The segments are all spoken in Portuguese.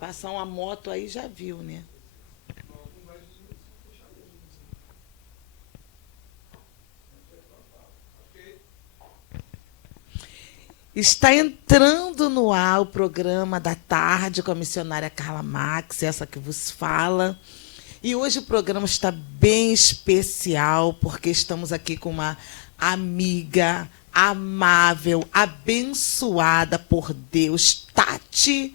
Passar uma moto aí já viu, né? Está entrando no ar o programa da tarde com a missionária Carla Max, essa que vos fala. E hoje o programa está bem especial, porque estamos aqui com uma amiga amável, abençoada por Deus, Tati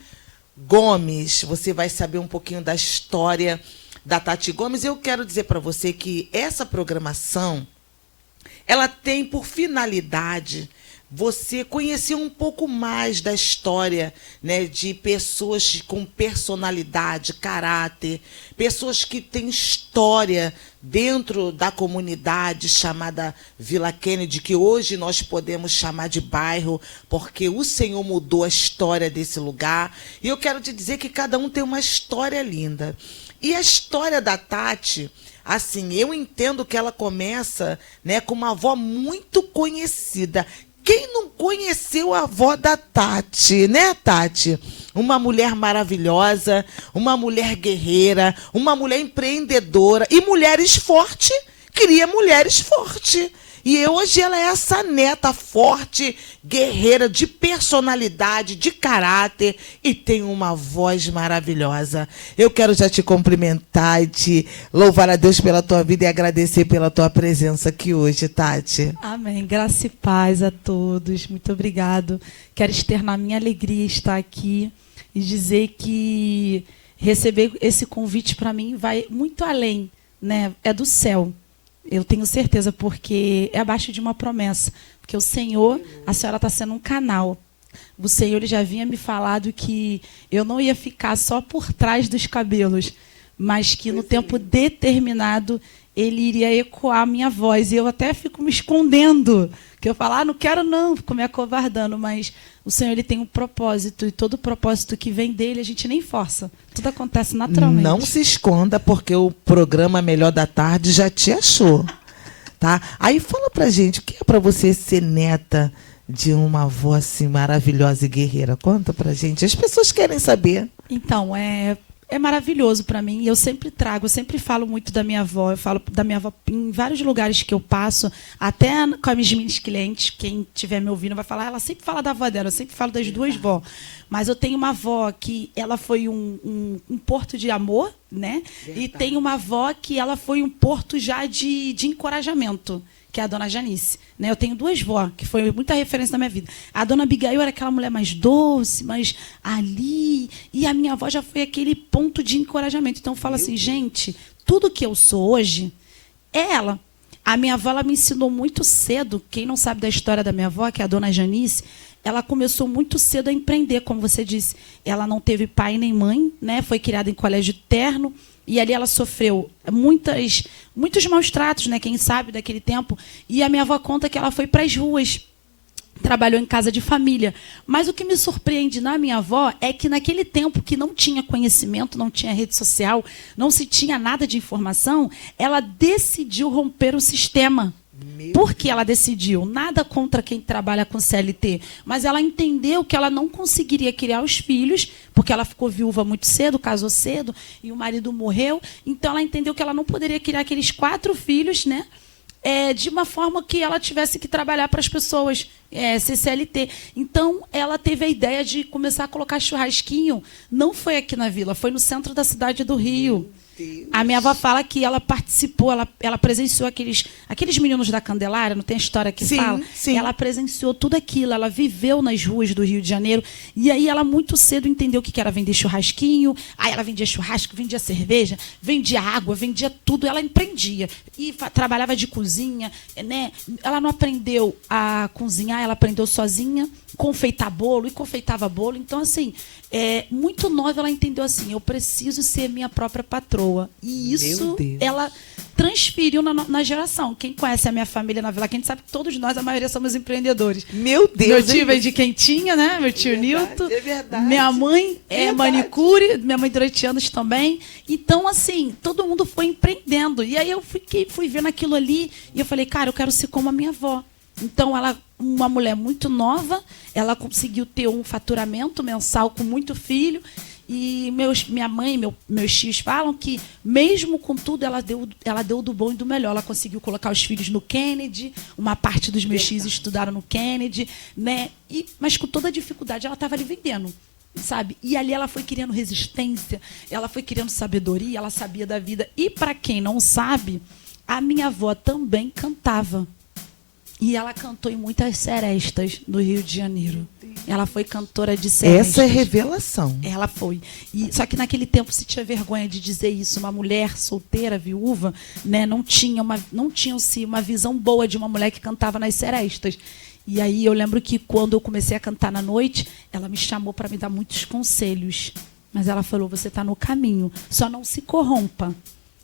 Gomes. Você vai saber um pouquinho da história da Tati Gomes. Eu quero dizer para você que essa programação, ela tem por finalidade você conhecer um pouco mais da história, né, de pessoas com personalidade, caráter, pessoas que têm história dentro da comunidade chamada Vila Kennedy, que hoje nós podemos chamar de bairro, porque o Senhor mudou a história desse lugar. E eu quero te dizer que cada um tem uma história linda. E a história da Tati, assim, eu entendo que ela começa, né, com uma avó muito conhecida. Quem não conheceu a avó da Tati, né, Tati? Uma mulher maravilhosa, uma mulher guerreira, uma mulher empreendedora e mulheres fortes, queria mulheres fortes. E hoje ela é essa neta forte, guerreira, de personalidade, de caráter e tem uma voz maravilhosa. Eu quero já te cumprimentar e te louvar a Deus pela tua vida e agradecer pela tua presença aqui hoje, Tati. Amém. Graça e paz a todos. Muito obrigado. Quero externar minha alegria estar aqui e dizer que receber esse convite para mim vai muito além, né? É do céu. Eu tenho certeza, porque é abaixo de uma promessa. Porque o Senhor, a senhora está sendo um canal. O Senhor ele já vinha me falado que eu não ia ficar só por trás dos cabelos, mas que no tempo determinado ele iria ecoar a minha voz. E eu até fico me escondendo, que eu falo, não quero não, fico me acovardando, mas o Senhor ele tem um propósito, e todo propósito que vem dele a gente nem força. Tudo acontece naturalmente. Não se esconda, porque o programa Melhor da Tarde já te achou, tá? Aí fala pra gente, o que é pra você ser neta de uma avó assim maravilhosa e guerreira? Conta pra gente, as pessoas querem saber. Então, é maravilhoso para mim. Eu sempre trago, eu sempre falo muito da minha avó. Eu falo da minha avó em vários lugares que eu passo, até com as minhas clientes. Quem estiver me ouvindo vai falar, ela sempre fala da avó dela, eu sempre falo das duas vó. Mas eu tenho uma avó que ela foi um porto de amor, né? Verdade. E tem uma avó que ela foi um porto já de encorajamento, que é a dona Janice. Né? Eu tenho duas vó, que foi muita referência na minha vida. A dona Abigail era aquela mulher mais doce, mais ali. E a minha avó já foi aquele ponto de encorajamento. Então, eu falo assim, gente, tudo que eu sou hoje é ela. A minha avó ela me ensinou muito cedo. Quem não sabe da história da minha avó, que é a dona Janice, ela começou muito cedo a empreender, como você disse. Ela não teve pai nem mãe, né? Foi criada em colégio terno. E ali ela sofreu muitos maus tratos, né? Quem sabe daquele tempo. E a minha avó conta que ela foi para as ruas, trabalhou em casa de família. Mas o que me surpreende na minha avó é que naquele tempo que não tinha conhecimento, não tinha rede social, não se tinha nada de informação, ela decidiu romper o sistema. Por que ela decidiu? Nada contra quem trabalha com CLT, mas ela entendeu que ela não conseguiria criar os filhos, porque ela ficou viúva muito cedo, casou cedo, e o marido morreu. Então, ela entendeu que ela não poderia criar aqueles 4 filhos, né? De uma forma que ela tivesse que trabalhar para as pessoas, ser CLT. Então, ela teve a ideia de começar a colocar churrasquinho. Não foi aqui na vila, foi no centro da cidade do Rio. A minha avó fala que ela participou, ela presenciou aqueles meninos da Candelária, não tem a história que fala? Sim. Ela presenciou tudo aquilo, ela viveu nas ruas do Rio de Janeiro, e aí ela muito cedo entendeu o que era vender churrasquinho, aí ela vendia churrasco, vendia cerveja, vendia água, vendia tudo, ela empreendia, e trabalhava de cozinha, né? Ela não aprendeu a cozinhar, ela aprendeu sozinha, confeitar bolo, e confeitava bolo. Então, assim, muito nova ela entendeu assim, eu preciso ser minha própria patroa. E isso ela transferiu na geração. Quem conhece a minha família na Vila Kennedy sabe que todos nós, a maioria, somos empreendedores. Meu Deus! Meu tio veio de Quentinha, né? Meu tio Nilton. É verdade. Minha mãe é manicure, minha mãe durante anos também. Então, assim, todo mundo foi empreendendo. E aí eu fui vendo aquilo ali e eu falei, cara, eu quero ser como a minha avó. Então, ela, uma mulher muito nova, ela conseguiu ter um faturamento mensal com muito filho. E minha mãe, meus tios falam que, mesmo com tudo, ela deu do bom e do melhor. Ela conseguiu colocar os filhos no Kennedy, uma parte dos meus tios estudaram no Kennedy, né? Mas com toda a dificuldade, ela estava ali vendendo, sabe? E ali ela foi criando resistência, ela foi criando sabedoria, ela sabia da vida. E, para quem não sabe, a minha avó também cantava. E ela cantou em muitas serestas no Rio de Janeiro. Ela foi cantora de serestas. Essa é revelação. Ela foi. Só que naquele tempo se tinha vergonha de dizer isso. Uma mulher solteira, viúva, né, não tinha uma visão boa de uma mulher que cantava nas serestas. E aí eu lembro que quando eu comecei a cantar na noite, ela me chamou para me dar muitos conselhos. Mas ela falou, você está no caminho, só não se corrompa.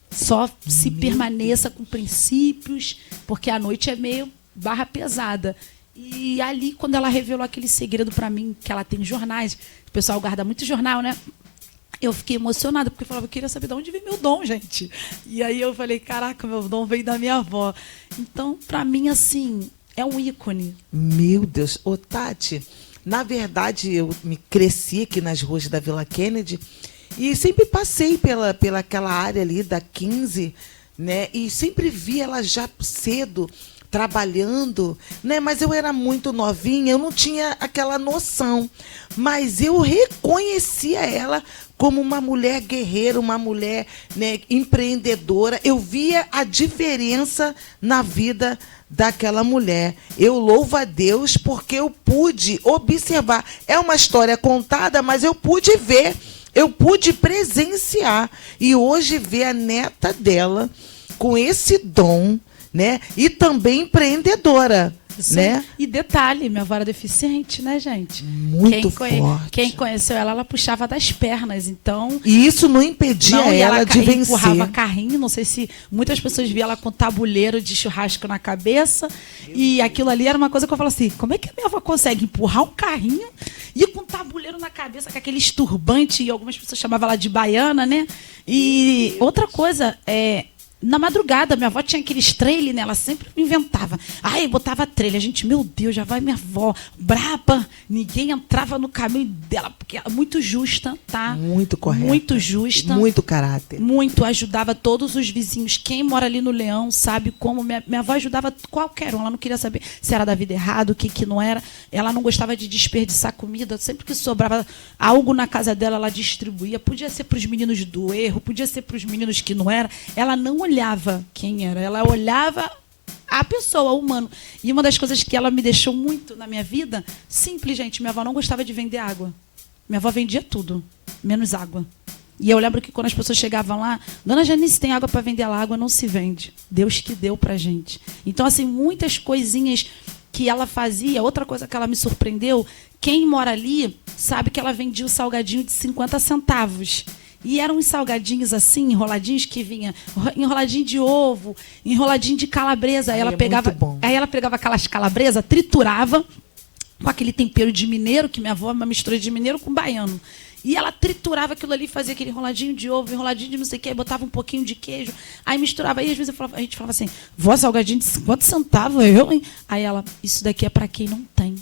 Só se permaneça com princípios, porque a noite é meio barra pesada. E ali, quando ela revelou aquele segredo para mim, que ela tem jornais, o pessoal guarda muito jornal, né? Eu fiquei emocionada, porque eu falava, eu queria saber de onde vem meu dom, gente. E aí eu falei, caraca, meu dom veio da minha avó. Então, para mim, assim, é um ícone. Meu Deus. Ô, Tati, na verdade, eu me cresci aqui nas ruas da Vila Kennedy e sempre passei pela aquela área ali da 15, né? E sempre vi ela já cedo trabalhando, né? Mas eu era muito novinha, eu não tinha aquela noção. Mas eu reconhecia ela como uma mulher guerreira, uma mulher, né, empreendedora. Eu via a diferença na vida daquela mulher. Eu louvo a Deus porque eu pude observar. É uma história contada, mas eu pude ver, eu pude presenciar. E hoje ver a neta dela com esse dom, né? E também empreendedora, né? E detalhe, minha avó era deficiente, né, gente? Muito forte. Quem conheceu ela puxava das pernas, então... E isso não impedia ela de vencer. Empurrava carrinho, não sei se muitas pessoas viam ela com tabuleiro de churrasco na cabeça, e aquilo ali era uma coisa que eu falo assim, como é que a minha avó consegue empurrar um carrinho e com tabuleiro na cabeça, com aquele turbante, e algumas pessoas chamavam ela de baiana, né? E outra coisa, na madrugada, minha avó tinha aqueles trailers, né? Ela sempre inventava. Aí botava trailer. A gente, meu Deus, já vai minha avó. Braba. Ninguém entrava no caminho dela, porque ela é muito justa, tá? Muito correta. Muito justa. Muito caráter. Muito. Ajudava todos os vizinhos. Quem mora ali no Leão sabe como. Minha avó ajudava qualquer um. Ela não queria saber se era da vida errada, o que não era. Ela não gostava de desperdiçar comida. Sempre que sobrava algo na casa dela, ela distribuía. Podia ser para os meninos do erro, podia ser para os meninos que não era. Ela não olhava quem era, ela olhava a pessoa, o humano. E uma das coisas que ela me deixou muito na minha vida, simples, gente, minha avó não gostava de vender água. Minha avó vendia tudo, menos água. E eu lembro que quando as pessoas chegavam lá, Dona Janice, tem água para vender? A água não se vende. Deus que deu pra gente. Então, assim, muitas coisinhas que ela fazia. Outra coisa que ela me surpreendeu, quem mora ali sabe que ela vendia o salgadinho de 50 centavos. E eram uns salgadinhos assim, enroladinhos, que vinha enroladinho de ovo, enroladinho de calabresa. Aí ela pegava aquelas calabresas, triturava com aquele tempero de mineiro, que minha avó é uma mistura de mineiro com baiano. E ela triturava aquilo ali, fazia aquele enroladinho de ovo, enroladinho de não sei o quê, botava um pouquinho de queijo, aí misturava. Aí às vezes a gente falava assim, vó, salgadinho de 50 centavos, eu, hein? Aí ela, isso daqui é para quem não tem.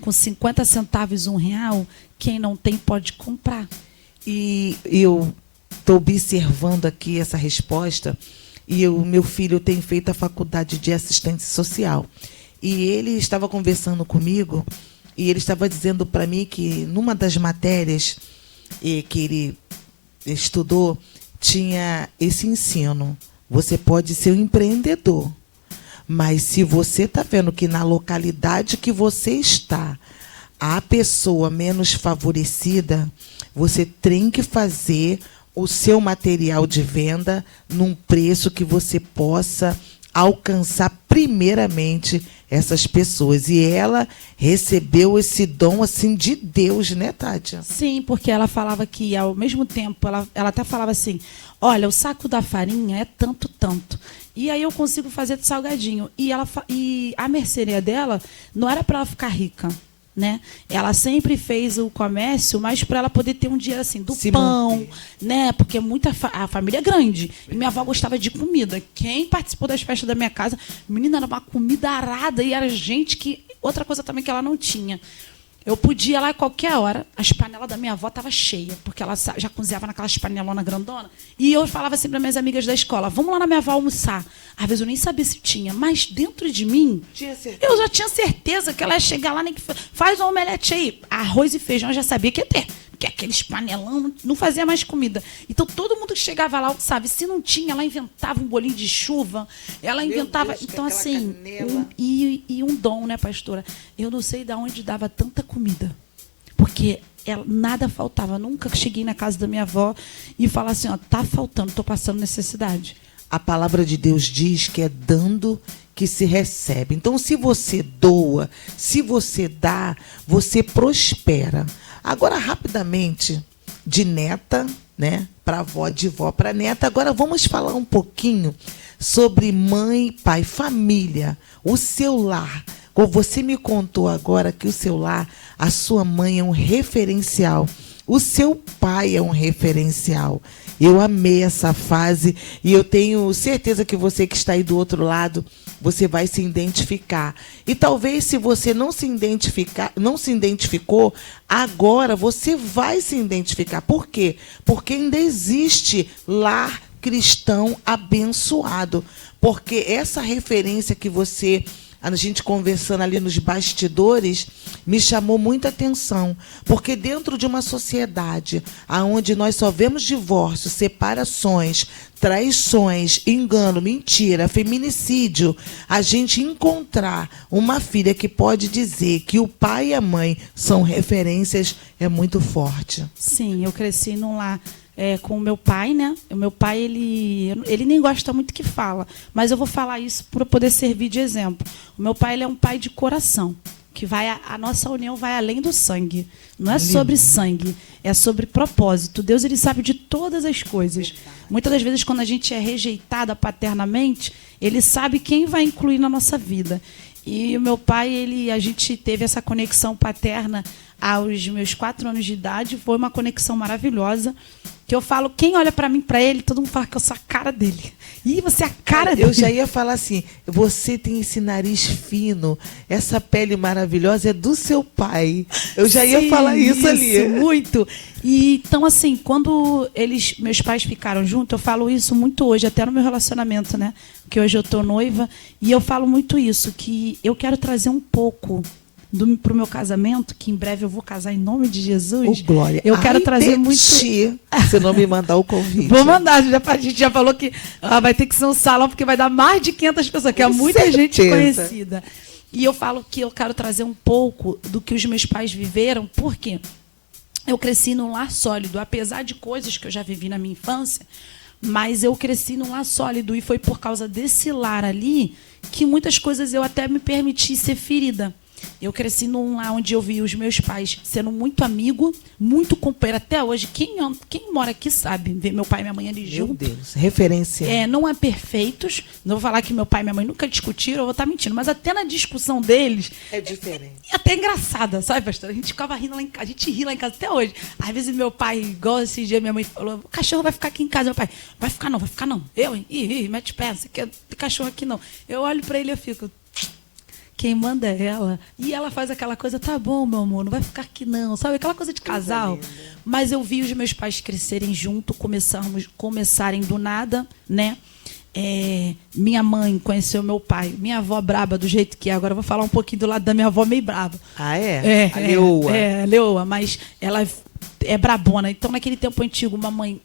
Com 50 centavos, R$1, quem não tem pode comprar. E eu estou observando aqui essa resposta, e o meu filho tem feito a faculdade de assistência social. E ele estava conversando comigo, e ele estava dizendo para mim que numa das matérias que ele estudou, tinha esse ensino. Você pode ser um empreendedor, mas se você está vendo que na localidade que você está, a pessoa menos favorecida, você tem que fazer o seu material de venda num preço que você possa alcançar primeiramente essas pessoas. E ela recebeu esse dom assim de Deus, né, Tati? Sim, porque ela falava que, ao mesmo tempo, ela até falava assim, olha, o saco da farinha é tanto. E aí eu consigo fazer de salgadinho. E a mercearia dela não era para ela ficar rica, né? Ela sempre fez o comércio, mas para ela poder ter um dinheiro assim, do pão, né? Porque a família é grande. E minha avó gostava de comida. Quem participou das festas da minha casa, menina, era uma comida arada e era gente que... Outra coisa também que ela não tinha. Eu podia ir lá a qualquer hora, as panelas da minha avó estavam cheias, porque ela já cozinhava naquelas panelonas grandona. E eu falava assim para minhas amigas da escola, vamos lá na minha avó almoçar. Às vezes eu nem sabia se tinha, mas dentro de mim, eu já tinha certeza que ela ia chegar lá, nem que faz um omelete aí. Arroz e feijão eu já sabia que ia ter, porque aqueles panelão não fazia mais comida. Então todo mundo que chegava lá, sabe, se não tinha, ela inventava um bolinho de chuva, ela inventava. Deus, então, assim, um dom, né, pastora? Eu não sei de onde dava tanta comida. Porque nada faltava. Nunca cheguei na casa da minha avó e falar assim, ó, tá faltando, estou passando necessidade. A palavra de Deus diz que é dando que se recebe. Então, se você doa, se você dá, você prospera. Agora, rapidamente, de neta, né, para avó, de vó para neta, agora vamos falar um pouquinho sobre mãe, pai, família, o seu lar. Como você me contou agora que o seu lar, a sua mãe é um referencial, o seu pai é um referencial. Eu amei essa fase e eu tenho certeza que você que está aí do outro lado, você vai se identificar. E talvez se você não se identificou, agora você vai se identificar. Por quê? Porque ainda existe lar cristão abençoado. Porque essa referência que você, a gente conversando ali nos bastidores, me chamou muita atenção. Porque dentro de uma sociedade onde nós só vemos divórcio, separações, traições, engano, mentira, feminicídio, a gente encontrar uma filha que pode dizer que o pai e a mãe são referências é muito forte. Sim, eu cresci num lar com o meu pai, né? O meu pai, ele nem gosta muito que fala, mas eu vou falar isso para poder servir de exemplo. O meu pai, ele é um pai de coração, que a nossa união vai além do sangue. Não é sobre sangue, é sobre propósito. Deus, ele sabe de todas as coisas. Muitas das vezes, quando a gente é rejeitada paternamente, ele sabe quem vai incluir na nossa vida. E o meu pai, a gente teve essa conexão paterna aos meus 4 anos de idade. Foi uma conexão maravilhosa. Que eu falo, quem olha para mim, para ele, todo mundo fala que eu sou a cara dele. E você é a cara dele. Eu já ia falar assim, você tem esse nariz fino, essa pele maravilhosa é do seu pai. Eu já ia falar isso ali. Muito. E, então, assim, quando meus pais ficaram juntos, eu falo isso muito hoje, até no meu relacionamento, né? Porque hoje eu estou noiva, e eu falo muito isso, que eu quero trazer um pouco para o meu casamento, que em breve eu vou casar em nome de Jesus. Glória. Eu quero trazer muito. Se não me mandar o convite. Vou mandar. A gente já falou que vai ter que ser um salão, porque vai dar mais de 500 pessoas, que é muita gente conhecida. E eu falo que eu quero trazer um pouco do que os meus pais viveram, porque eu cresci num lar sólido, apesar de coisas que eu já vivi na minha infância, mas eu cresci num lar sólido e foi por causa desse lar ali que muitas coisas eu até me permiti ser ferida. Eu cresci num lar onde eu vi os meus pais sendo muito amigo, muito companheiro. Até hoje, quem mora aqui sabe, ver meu pai e minha mãe ali juntos. Meu Deus, referência. Não é perfeitos. Não vou falar que meu pai e minha mãe nunca discutiram, eu vou estar mentindo. Mas até na discussão deles... É diferente. É até engraçada, sabe, pastor? A gente ficava rindo lá em casa, a gente ri lá em casa até hoje. Às vezes meu pai, igual esse dia, minha mãe falou, o cachorro vai ficar aqui em casa. Meu pai, vai ficar não. Eu, hein? Mete pé, você quer cachorro aqui não. Eu olho para ele e eu fico... Quem manda é ela. E ela faz aquela coisa, tá bom, meu amor, não vai ficar aqui não. Sabe, aquela coisa de casal. Mas eu vi os meus pais crescerem junto, começarem do nada, né? Minha mãe conheceu meu pai. Minha avó braba do jeito que é. Agora eu vou falar um pouquinho do lado da minha avó meio brava. Ah, é? A leoa. Leoa, mas ela é brabona. Então, naquele tempo antigo,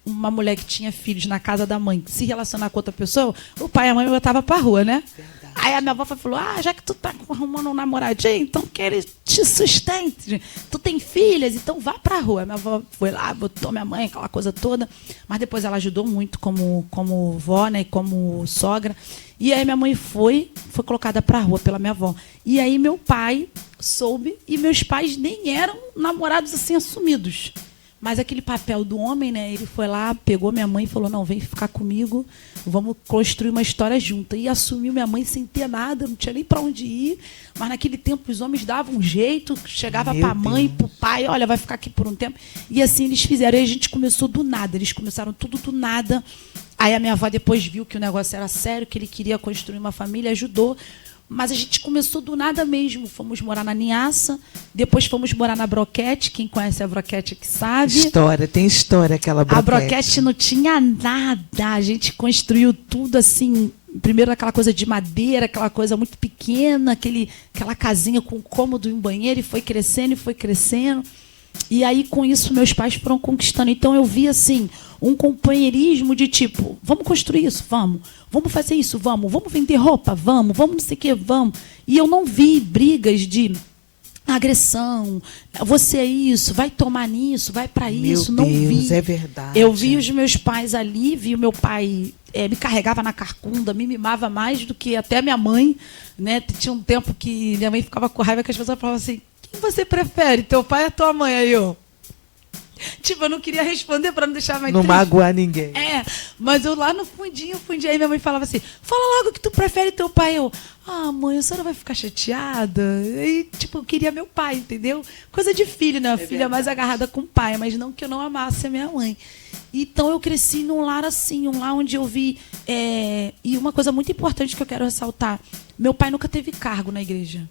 uma mulher que tinha filhos na casa da mãe, se relacionar com outra pessoa, o pai e a mãe botavam pra rua, né? Verdade. Aí a minha avó falou, já que tu tá arrumando um namoradinho, então que ele te sustente. Tu tem filhas, então vá pra rua. A minha avó foi lá, botou minha mãe, aquela coisa toda. Mas depois ela ajudou muito como vó, né, como sogra. E aí minha mãe foi colocada pra rua pela minha avó. E aí meu pai soube, e meus pais nem eram namorados assim assumidos. Mas aquele papel do homem, né? Ele foi lá, pegou minha mãe e falou, não, vem ficar comigo, vamos construir uma história junta. E assumiu minha mãe sem ter nada, não tinha nem para onde ir. Mas naquele tempo os homens davam um jeito, chegava para a mãe, para o pai, olha, vai ficar aqui por um tempo. E assim eles fizeram. E a gente começou do nada, eles começaram tudo do nada. Aí a minha avó depois viu que o negócio era sério, que ele queria construir uma família, ajudou. Mas a gente começou do nada mesmo. Fomos morar na Niaça, depois fomos morar na Broquete. Quem conhece a Broquete que sabe. Tem história aquela Broquete. A Broquete não tinha nada. A gente construiu tudo assim. Primeiro aquela coisa de madeira, aquela coisa muito pequena, aquela casinha com um cômodo e um banheiro, e foi crescendo, e foi crescendo. E aí, com isso, meus pais foram conquistando. Então, eu vi, assim, um companheirismo de tipo, vamos construir isso? Vamos fazer isso? Vamos vender roupa? Vamos não sei o quê? Vamos. E eu não vi brigas de agressão, você é isso, vai tomar nisso, vai para isso. Meu Não Deus, vi. é verdade. Eu vi os meus pais ali, vi o meu pai me carregava na carcunda, me mimava mais do que até minha mãe, né? Tinha um tempo que minha mãe ficava com raiva que as pessoas falavam assim, quem você prefere, teu pai ou tua mãe? Aí eu... Tipo, eu não queria responder para não deixar mais não triste. magoar ninguém. Mas eu lá no fundinho, aí minha mãe falava assim, fala logo que tu prefere teu pai. Eu, mãe, a senhora vai ficar chateada? E, tipo, eu queria meu pai, entendeu? Coisa de filho, né? A filha mais agarrada com o pai, mas não que eu não amasse a minha mãe. Então, eu cresci num lar assim, um lar onde eu vi... E uma coisa muito importante que eu quero ressaltar, meu pai nunca teve cargo na igreja.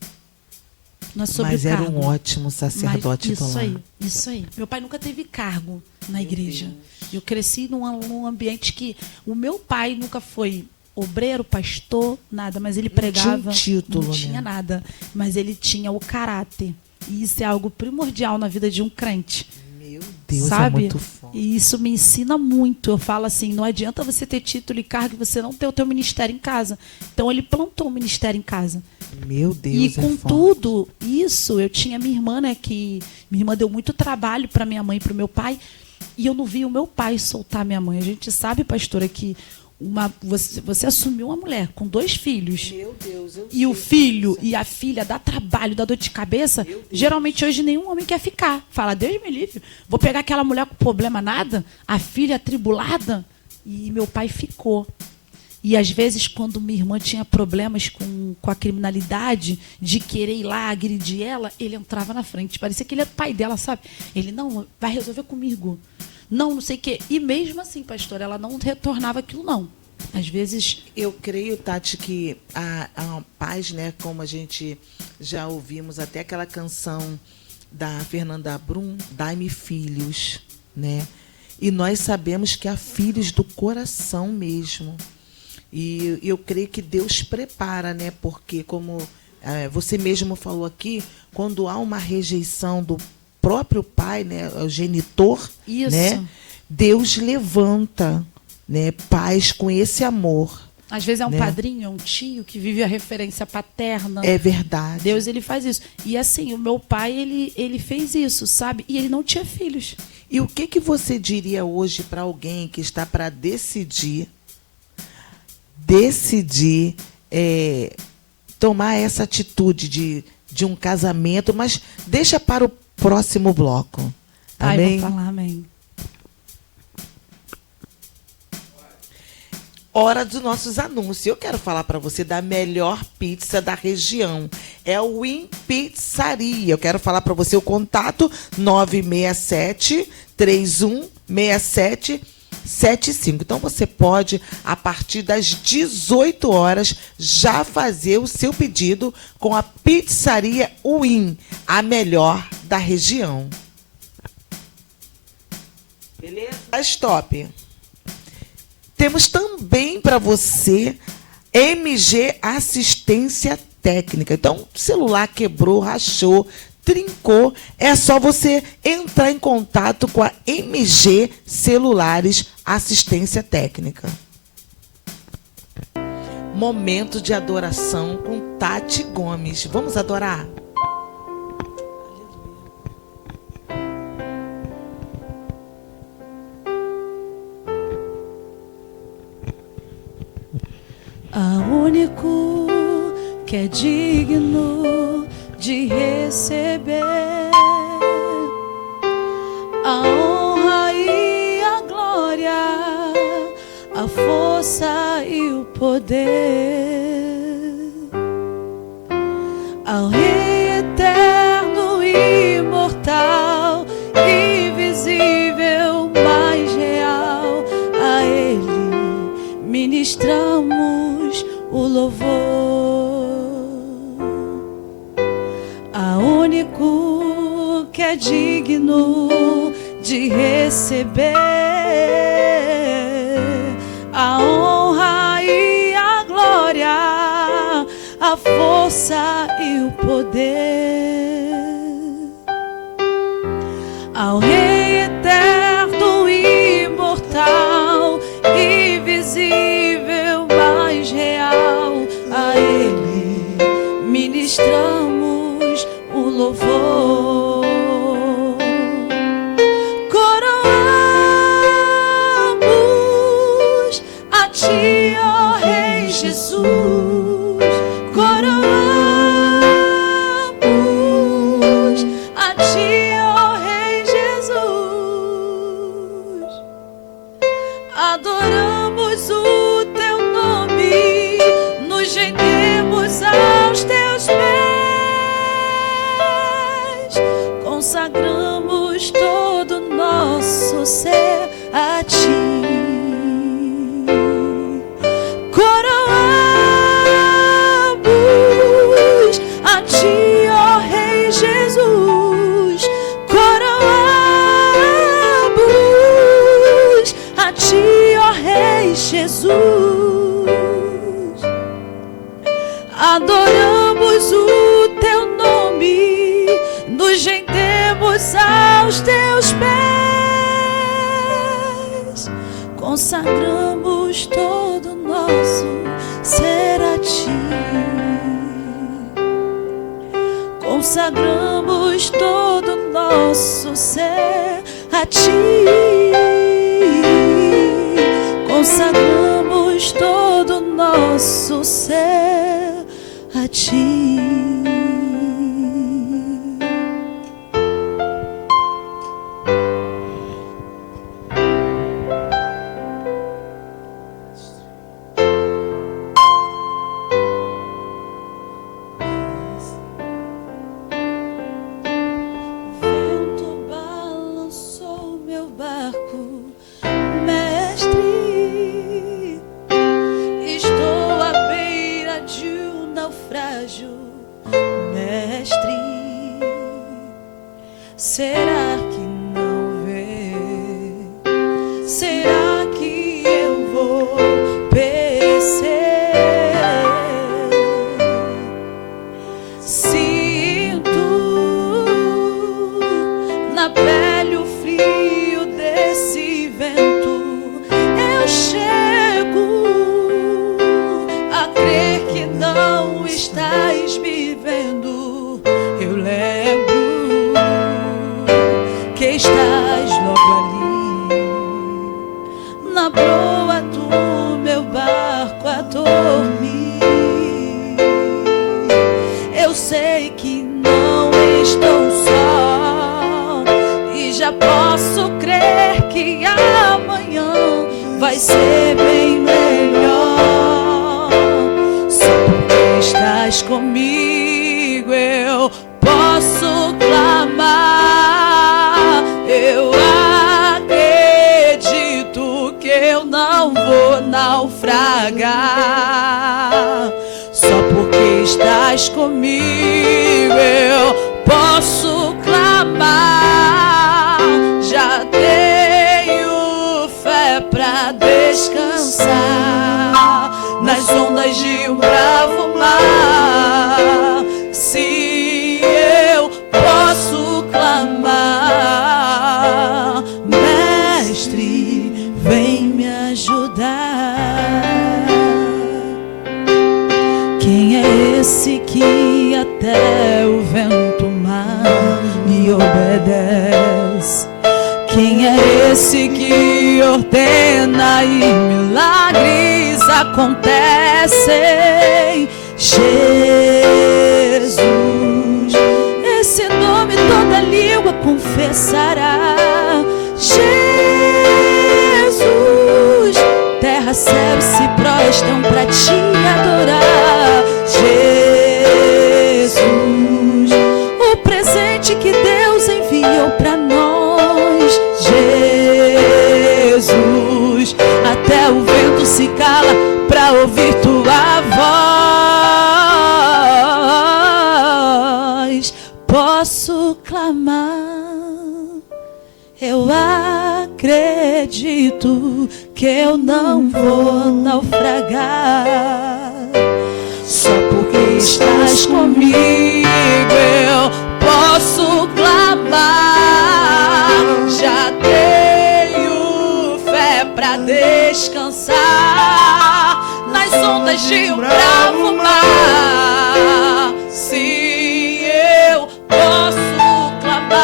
Mas era um ótimo sacerdote do lar. Isso aí. Meu pai nunca teve cargo na igreja. Eu cresci num ambiente que o meu pai nunca foi obreiro, pastor, nada, mas ele pregava. Não tinha título, não tinha nada, mas ele tinha o caráter. E isso é algo primordial na vida de um crente. Meu Deus, sabe? é muito forte. E isso me ensina muito. Eu falo assim, não adianta você ter título e cargo e você não ter o teu ministério em casa. Então ele plantou um ministério em casa. Meu Deus, e com tudo isso, eu tinha minha irmã, né, que minha irmã deu muito trabalho para minha mãe e para o meu pai, e eu não vi o meu pai soltar minha mãe. A gente sabe, pastora, que você assumiu uma mulher com 2 filhos. Meu Deus, e o filho e a filha dá trabalho, dá dor de cabeça. Geralmente hoje nenhum homem quer ficar. Fala, Deus me livre, vou pegar aquela mulher com problema nada, a filha atribulada. E meu pai ficou. E às vezes, quando minha irmã tinha problemas com a criminalidade, de querer ir lá agredir ela, ele entrava na frente. Parecia que ele era o pai dela, sabe? Ele, não, vai resolver comigo. Não sei o quê. E mesmo assim, pastor, ela não retornava aquilo, não. Às vezes... Eu creio, Tati, que a paz, né, como a gente já ouvimos, até aquela canção da Fernanda Brum, Dai-me filhos, né? E nós sabemos que há filhos do coração mesmo. E eu creio que Deus prepara, né? Porque, como você mesmo falou aqui, quando há uma rejeição do próprio pai, né, o genitor, isso, né, Deus levanta, né, pais com esse amor. Às vezes é um né? padrinho, é um tio que vive a referência paterna. É verdade. Deus, ele faz isso. E assim, o meu pai, ele fez isso, sabe? E ele não tinha filhos. E o que você diria hoje para alguém que está para decidir tomar essa atitude de um casamento, mas deixa para o próximo bloco. Amém? Vou falar amém. Hora dos nossos anúncios. Eu quero falar para você da melhor pizza da região. É o Win Pizzaria. Eu quero falar para você o contato 967-316775. Então, você pode, a partir das 18 horas, já fazer o seu pedido com a Pizzaria Win, a melhor da região. Beleza? Stop. Temos também para você MG Assistência Técnica. Então, o celular quebrou, rachou, trincou, é só você entrar em contato com a MG Celulares Assistência Técnica. Momento de adoração com Tati Gomes. Vamos adorar? Há único que é digno de receber a honra e a glória, a força e o poder, ao Rei eterno e imortal, invisível, mais real, a Ele ministramos o louvor. receber a honra e a glória, a força e o poder ao Rei eterno, imortal, invisível, mais real. A Ele ministramos o louvor. Coroamos a Ti, ó Rei Jesus. Coroamos a Ti, ó Rei Jesus. Adoramos o Teu nome, nos rendemos aos Teus pés, consagramos todo o nosso ser a Ti. Coroamos a Ti, ó Rei Jesus. Coroamos a Ti, ó Rei Jesus. Adoramos o Teu nome, nos rendemos aos Teus pés, consagramos todo o nosso ser a Ti. Consagramos todo o nosso ser a Ti. Consagramos todo o nosso ser a Ti. O vento balançou meu barco, mestre. Estou à beira de um naufrágio, mestre. Será que não vê? Será que eu vou perecer? Sinto na pele o frio desse vento. Eu chego a crer que não estás me vendo. Eu lembro que estás logo ali, na proa do meu barco a dormir. Eu sei que não estou só, e já posso crer que amanhã vai ser bem melhor. Só porque estás comigo eu posso clamar. Eu acredito que eu não vou naufragar. Só porque estás comigo eu posso clamar. Já tenho fé pra descansar nas ondas de um bravo mar. Se eu posso clamar, mestre, vem me ajudar. Quem é esse que até o vento mar me obedece? Quem é esse que ordena e milagres acontecem? Jesus, esse nome toda língua confessará. Jesus, terra, céu se prostram pra Te adorar. Jesus, o presente que Deus enviou pra nós. Jesus, até o vento se cala pra ouvir Tua voz. Posso clamar, eu acredito escrito que eu não vou naufragar. Só porque estás comigo eu posso clamar. Já tenho fé pra descansar nas ondas de um bravo mar. Se eu posso clamar,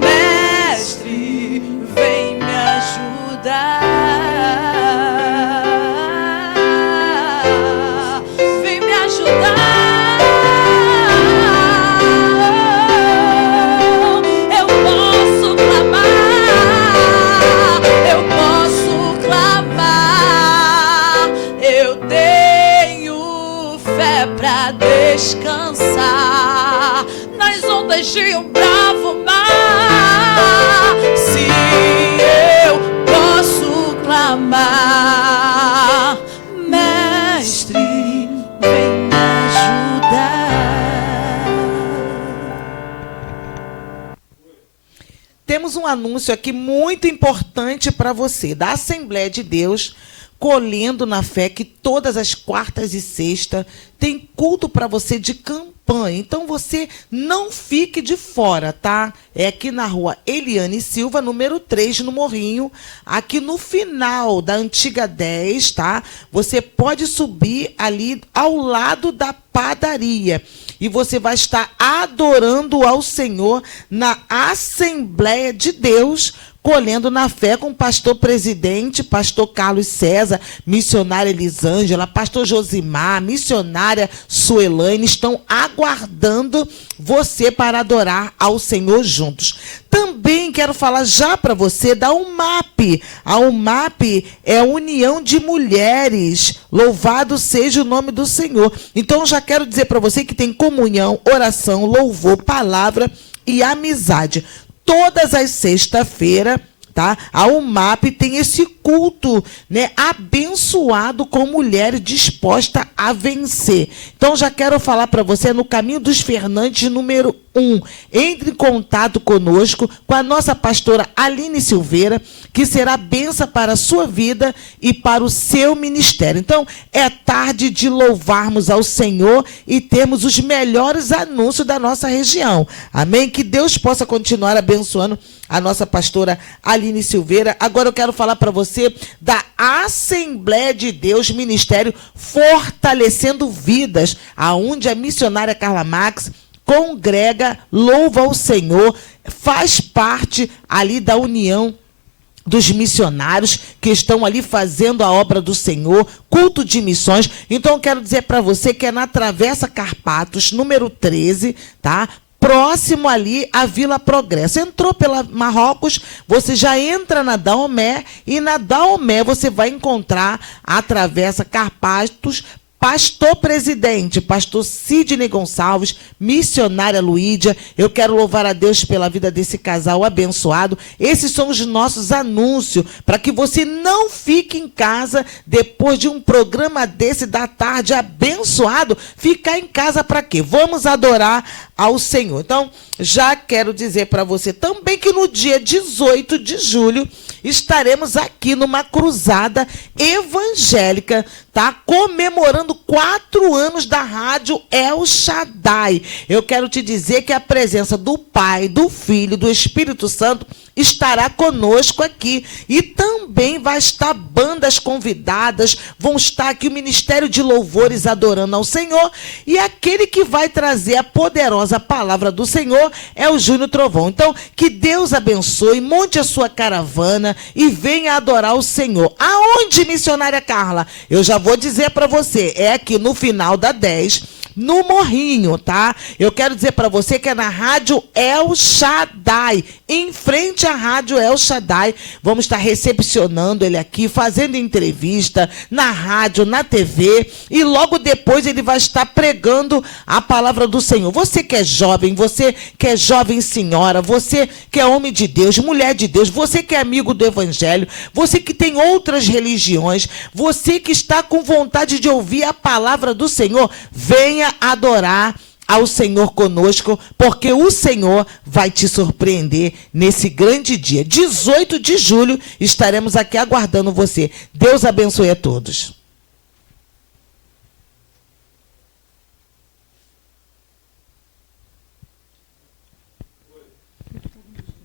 Mestre, vem me ajudar. Vem me ajudar. Eu posso clamar, eu posso clamar. Eu tenho fé pra descansar nas ondas de um bravo mar. Se eu posso clamar, Mestre, vem me ajudar. Temos um anúncio aqui muito importante para você, da Assembleia de Deus, Colhendo na Fé, que todas as quartas e sextas tem culto para você de campanha. Então você não fique de fora, tá? É aqui na rua Eliane Silva, número 3, no Morrinho, aqui no final da antiga 10, tá? Você pode subir ali ao lado da padaria e você vai estar adorando ao Senhor na Assembleia de Deus, Colhendo na Fé, com o pastor presidente, pastor Carlos César, missionária Elisângela, pastor Josimar, missionária Suelaine, estão aguardando você para adorar ao Senhor juntos. Também quero falar já para você da UMAP. A UMAP é a União de Mulheres. Louvado seja o nome do Senhor. Então, já quero dizer para você que tem comunhão, oração, louvor, palavra e amizade. Todas as sextas-feiras, tá? A UMAP tem esse culto, né, abençoado com mulheres dispostas a vencer. Então, já quero falar para você, no Caminho dos Fernandes, número 1. Entre em contato conosco, com a nossa pastora Aline Silveira, que será bênção para a sua vida e para o seu ministério. Então, é tarde de louvarmos ao Senhor e termos os melhores anúncios da nossa região. Amém? Que Deus possa continuar abençoando a nossa pastora Aline Silveira. Agora eu quero falar para você da Assembleia de Deus, Ministério Fortalecendo Vidas, aonde a missionária Carla Max congrega, louva ao Senhor, faz parte ali da união dos missionários que estão ali fazendo a obra do Senhor, culto de missões. Então eu quero dizer para você que é na Travessa Carpatos, número 13, tá? Próximo ali à Vila Progresso. Entrou pela Marrocos, você já entra na Daomé, e na Daomé você vai encontrar a Travessa Carpatos, pastor presidente, pastor Sidney Gonçalves, missionária Luídia. Eu quero louvar a Deus pela vida desse casal abençoado. Esses são os nossos anúncios, para que você não fique em casa depois de um programa desse da tarde abençoado. Ficar em casa para quê? Vamos adorar ao Senhor. Então, já quero dizer para você também que no dia 18 de julho estaremos aqui numa cruzada evangélica, tá? Comemorando 4 anos da Rádio El Shaddai. Eu quero te dizer que a presença do Pai, do Filho, do Espírito Santo estará conosco aqui. E também vai estar bandas convidadas, vão estar aqui o Ministério de Louvores adorando ao Senhor. E aquele que vai trazer a poderosa palavra do Senhor é o Júnior Trovão. Então, que Deus abençoe, monte a sua caravana e venha adorar o Senhor. Aonde, missionária Carla? Eu já vou dizer para você, é aqui no final da 10, no Morrinho, tá? Eu quero dizer para você que é na Rádio El Shaddai, em frente à Rádio El Shaddai. Vamos estar recepcionando ele aqui, fazendo entrevista na rádio, na TV, e logo depois ele vai estar pregando a palavra do Senhor. Você que é jovem senhora, você que é homem de Deus, mulher de Deus, você que é amigo do Evangelho, você que tem outras religiões, você que está com vontade de ouvir a palavra do Senhor, venha adorar ao Senhor conosco, porque o Senhor vai te surpreender nesse grande dia. 18 de julho, estaremos aqui aguardando você. Deus abençoe a todos.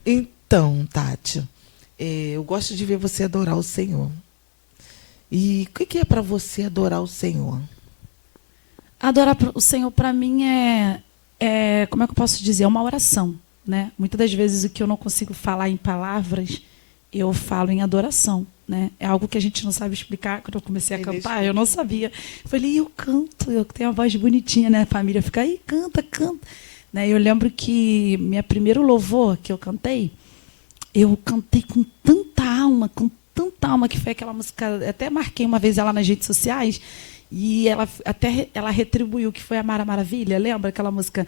Então, Tati, eu gosto de ver você adorar o Senhor. E o que é para você adorar o Senhor? Adorar o Senhor, para mim, como é que eu posso dizer? É uma oração, né? Muitas das vezes o que eu não consigo falar em palavras, eu falo em adoração, né? É algo que a gente não sabe explicar. Quando eu comecei a cantar, eu não sabia. Eu falei, eu canto, eu tenho uma voz bonitinha, né? A família fica aí, canta, canta. Né? Eu lembro que minha primeiro louvor que eu cantei com tanta alma, que foi aquela música, até marquei uma vez ela nas redes sociais, e ela retribuiu, que foi a Mara Maravilha. Lembra aquela música?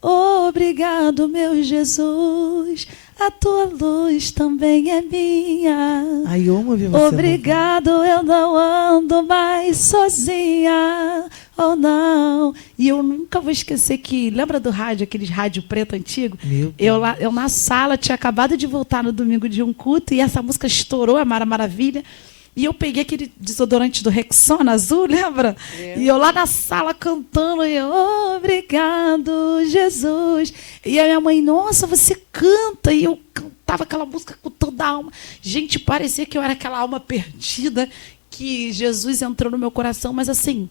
Obrigado, meu Jesus, a tua luz também é minha. Ai, eu amo ouvir você. Obrigado, eu não ando mais sozinha. Oh, não. E eu nunca vou esquecer que, lembra do rádio, aqueles rádio preto antigo? Eu na sala, tinha acabado de voltar no domingo de um culto, e essa música estourou, a Mara Maravilha. E eu peguei aquele desodorante do Rexona azul, lembra? E eu lá na sala cantando, e eu, obrigado, Jesus. E a minha mãe, nossa, você canta. E eu cantava aquela música com toda a alma. Gente, parecia que eu era aquela alma perdida, que Jesus entrou no meu coração, mas assim,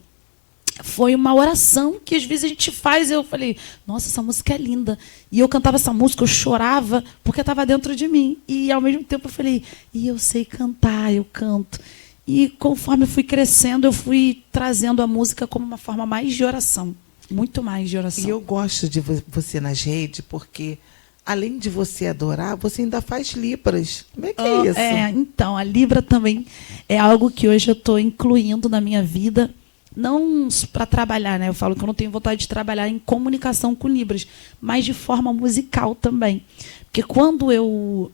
foi uma oração que às vezes a gente faz. Eu falei, nossa, essa música é linda. E eu cantava essa música, eu chorava, porque estava dentro de mim. E ao mesmo tempo eu falei, e eu sei cantar, eu canto. E conforme eu fui crescendo, eu fui trazendo a música como uma forma mais de oração. Muito mais de oração. E eu gosto de você nas redes, porque além de você adorar, você ainda faz libras. Como é que é isso? Então, a Libra também é algo que hoje eu estou incluindo na minha vida. Não para trabalhar, né? Eu falo que eu não tenho vontade de trabalhar em comunicação com Libras, mas de forma musical também. Porque quando eu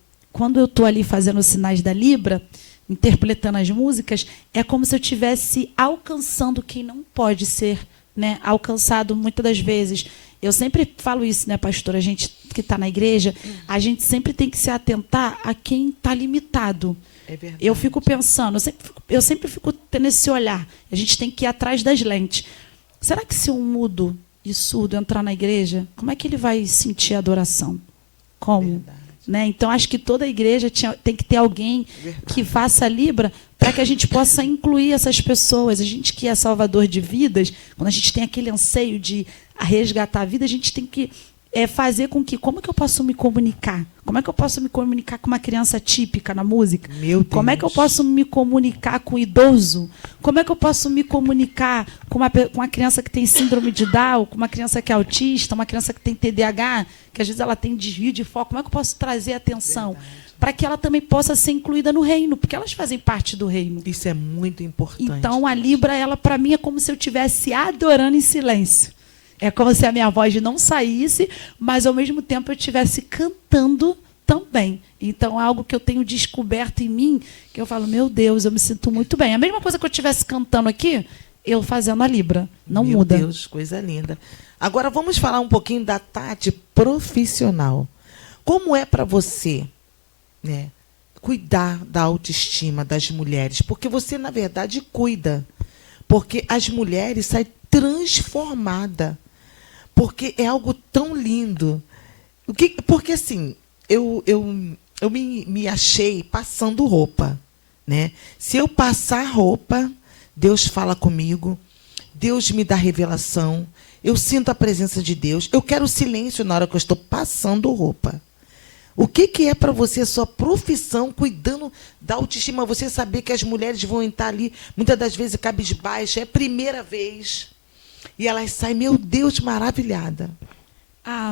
estou ali fazendo os sinais da Libra, interpretando as músicas, é como se eu estivesse alcançando quem não pode ser, né, alcançado muitas das vezes. Eu sempre falo isso, né, pastora? A gente que está na igreja, a gente sempre tem que se atentar a quem está limitado. É verdade. Eu fico pensando, eu sempre fico tendo esse olhar. A gente tem que ir atrás das lentes. Será que se um mudo e surdo entrar na igreja, como é que ele vai sentir a adoração? Como? Né? Então, acho que toda a igreja tem que ter alguém que faça a Libra para que a gente possa incluir essas pessoas. A gente que é salvador de vidas, quando a gente tem aquele anseio de resgatar a vida, a gente tem que fazer com que... Como é que eu posso me comunicar? Como é que eu posso me comunicar com uma criança típica na música? Meu Deus. Como é que eu posso me comunicar com um idoso? Como é que eu posso me comunicar com uma criança que tem síndrome de Down, com uma criança que é autista, uma criança que tem TDAH, que às vezes ela tem desvio de foco? Como é que eu posso trazer atenção para que ela também possa ser incluída no reino? Porque elas fazem parte do reino. Isso é muito importante. Então, a Libra, ela para mim é como se eu estivesse adorando em silêncio. É como se a minha voz não saísse, mas ao mesmo tempo eu estivesse cantando também. Então é algo que eu tenho descoberto em mim, que eu falo, meu Deus, eu me sinto muito bem. A mesma coisa que eu estivesse cantando aqui, eu fazendo a Libra. Não muda. Meu Deus, coisa linda. Agora vamos falar um pouquinho da Tati profissional. Como é para você, né, cuidar da autoestima das mulheres? Porque você, na verdade, cuida. Porque as mulheres saem transformadas. Porque é algo tão lindo. Porque, assim, eu me achei passando roupa. Né? Se eu passar roupa, Deus fala comigo, Deus me dá revelação, eu sinto a presença de Deus, eu quero silêncio na hora que eu estou passando roupa. O que é para você a sua profissão, cuidando da autoestima? Você saber que as mulheres vão entrar ali, muitas das vezes cabisbaixa, é a primeira vez, e elas saem, meu Deus, maravilhada.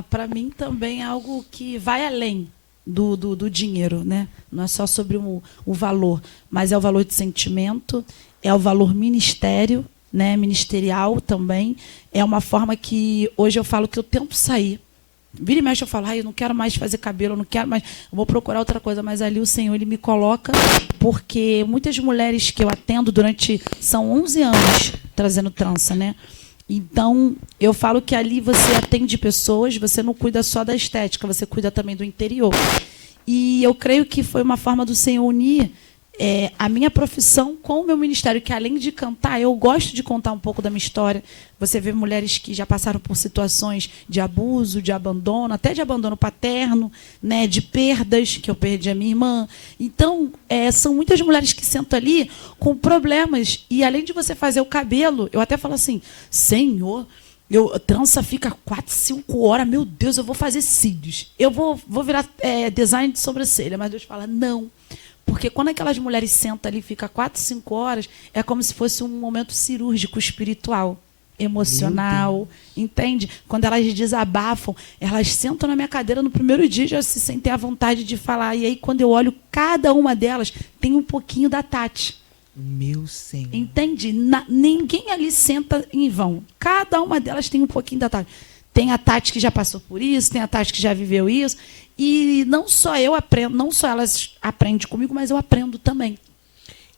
Para mim também é algo que vai além do dinheiro, né? Não é só sobre o valor, mas é o valor de sentimento, é o valor ministério, né? Ministerial também. É uma forma que hoje eu falo que eu tento sair. Vira e mexe, eu falo, eu não quero mais fazer cabelo, eu não quero mais, eu vou procurar outra coisa, mas ali o Senhor, Ele me coloca, porque muitas mulheres que eu atendo são 11 anos trazendo trança, né? Então, eu falo que ali você atende pessoas, você não cuida só da estética, você cuida também do interior. E eu creio que foi uma forma do Senhor unir a minha profissão com o meu ministério, que além de cantar, eu gosto de contar um pouco da minha história. Você vê mulheres que já passaram por situações de abuso, de abandono, até de abandono paterno, né, de perdas, que eu perdi a minha irmã. Então, são muitas mulheres que sentam ali com problemas. E além de você fazer o cabelo, eu até falo assim, Senhor, trança fica 4, 5 horas, meu Deus, eu vou fazer cílios. Eu vou virar design de sobrancelha. Mas Deus fala, não. Porque quando aquelas mulheres sentam ali e ficam 4, 5 horas, é como se fosse um momento cirúrgico, espiritual, emocional, entende? Quando elas desabafam, elas sentam na minha cadeira no primeiro dia, já se sentem à vontade de falar. E aí, quando eu olho, cada uma delas tem um pouquinho da Tati. Meu Senhor. Entende? Ninguém ali senta em vão. Cada uma delas tem um pouquinho da Tati. Tem a Tati que já passou por isso, tem a Tati que já viveu isso. E não só eu aprendo, não só elas aprendem comigo, mas eu aprendo também.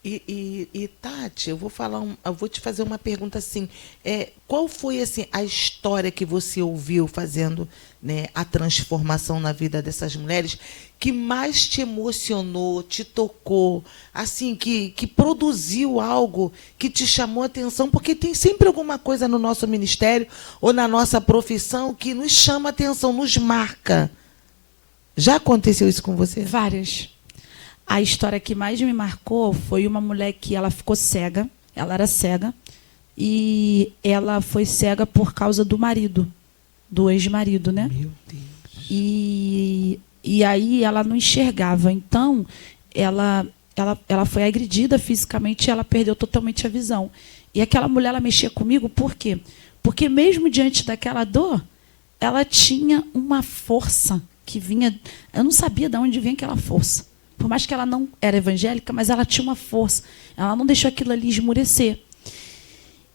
E Tati, eu vou te fazer uma pergunta assim. Qual foi assim a história que você ouviu fazendo, né, a transformação na vida dessas mulheres que mais te emocionou, te tocou, assim, que produziu algo que te chamou a atenção? Porque tem sempre alguma coisa no nosso ministério ou na nossa profissão que nos chama a atenção, nos marca. Já aconteceu isso com você? Várias. A história que mais me marcou foi uma mulher que ela ficou cega. Ela era cega. E ela foi cega por causa do marido, do ex-marido, né? Meu Deus. E aí ela não enxergava. Então, ela foi agredida fisicamente e ela perdeu totalmente a visão. E aquela mulher, ela mexia comigo, por quê? Porque mesmo diante daquela dor, ela tinha uma força que vinha... Eu não sabia de onde vinha aquela força. Por mais que ela não era evangélica, mas ela tinha uma força. Ela não deixou aquilo ali esmurecer.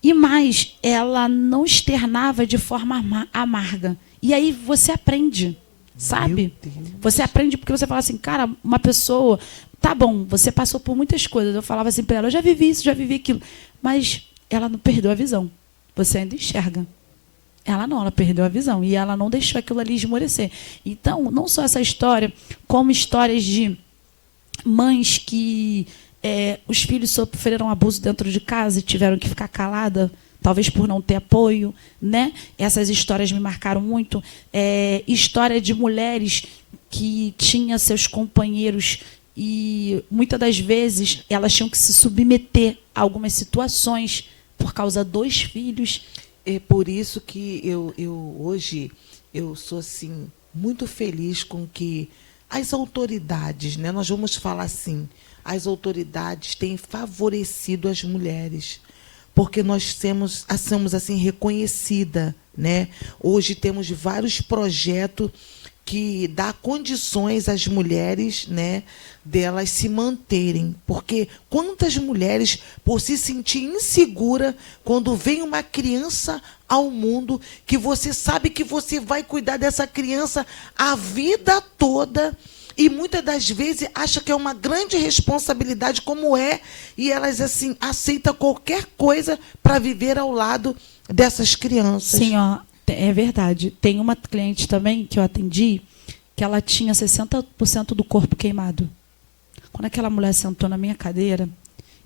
E mais, ela não externava de forma amarga. E aí você aprende, sabe? Você aprende porque você fala assim, cara, uma pessoa... Tá bom, você passou por muitas coisas. Eu falava assim para ela, eu já vivi isso, já vivi aquilo. Mas ela não perdeu a visão. Você ainda enxerga. Ela perdeu a visão. E ela não deixou aquilo ali esmorecer. Então, não só essa história, como histórias de mães que os filhos sofreram abuso dentro de casa e tiveram que ficar calada, talvez por não ter apoio, né? Essas histórias me marcaram muito. História de mulheres que tinham seus companheiros e, muitas das vezes, elas tinham que se submeter a algumas situações por causa dos filhos. É por isso que hoje eu sou assim muito feliz com que as autoridades, né, nós vamos falar assim, as autoridades têm favorecido as mulheres, porque nós somos assim reconhecida, né? Hoje temos vários projetos que dá condições às mulheres, né, delas se manterem. Porque quantas mulheres, por se sentir insegura, quando vem uma criança ao mundo, que você sabe que você vai cuidar dessa criança a vida toda, e muitas das vezes acha que é uma grande responsabilidade, como é, e elas assim aceitam qualquer coisa para viver ao lado dessas crianças. Sim, ó. É verdade. Tem uma cliente também que eu atendi que ela tinha 60% do corpo queimado. Quando aquela mulher sentou na minha cadeira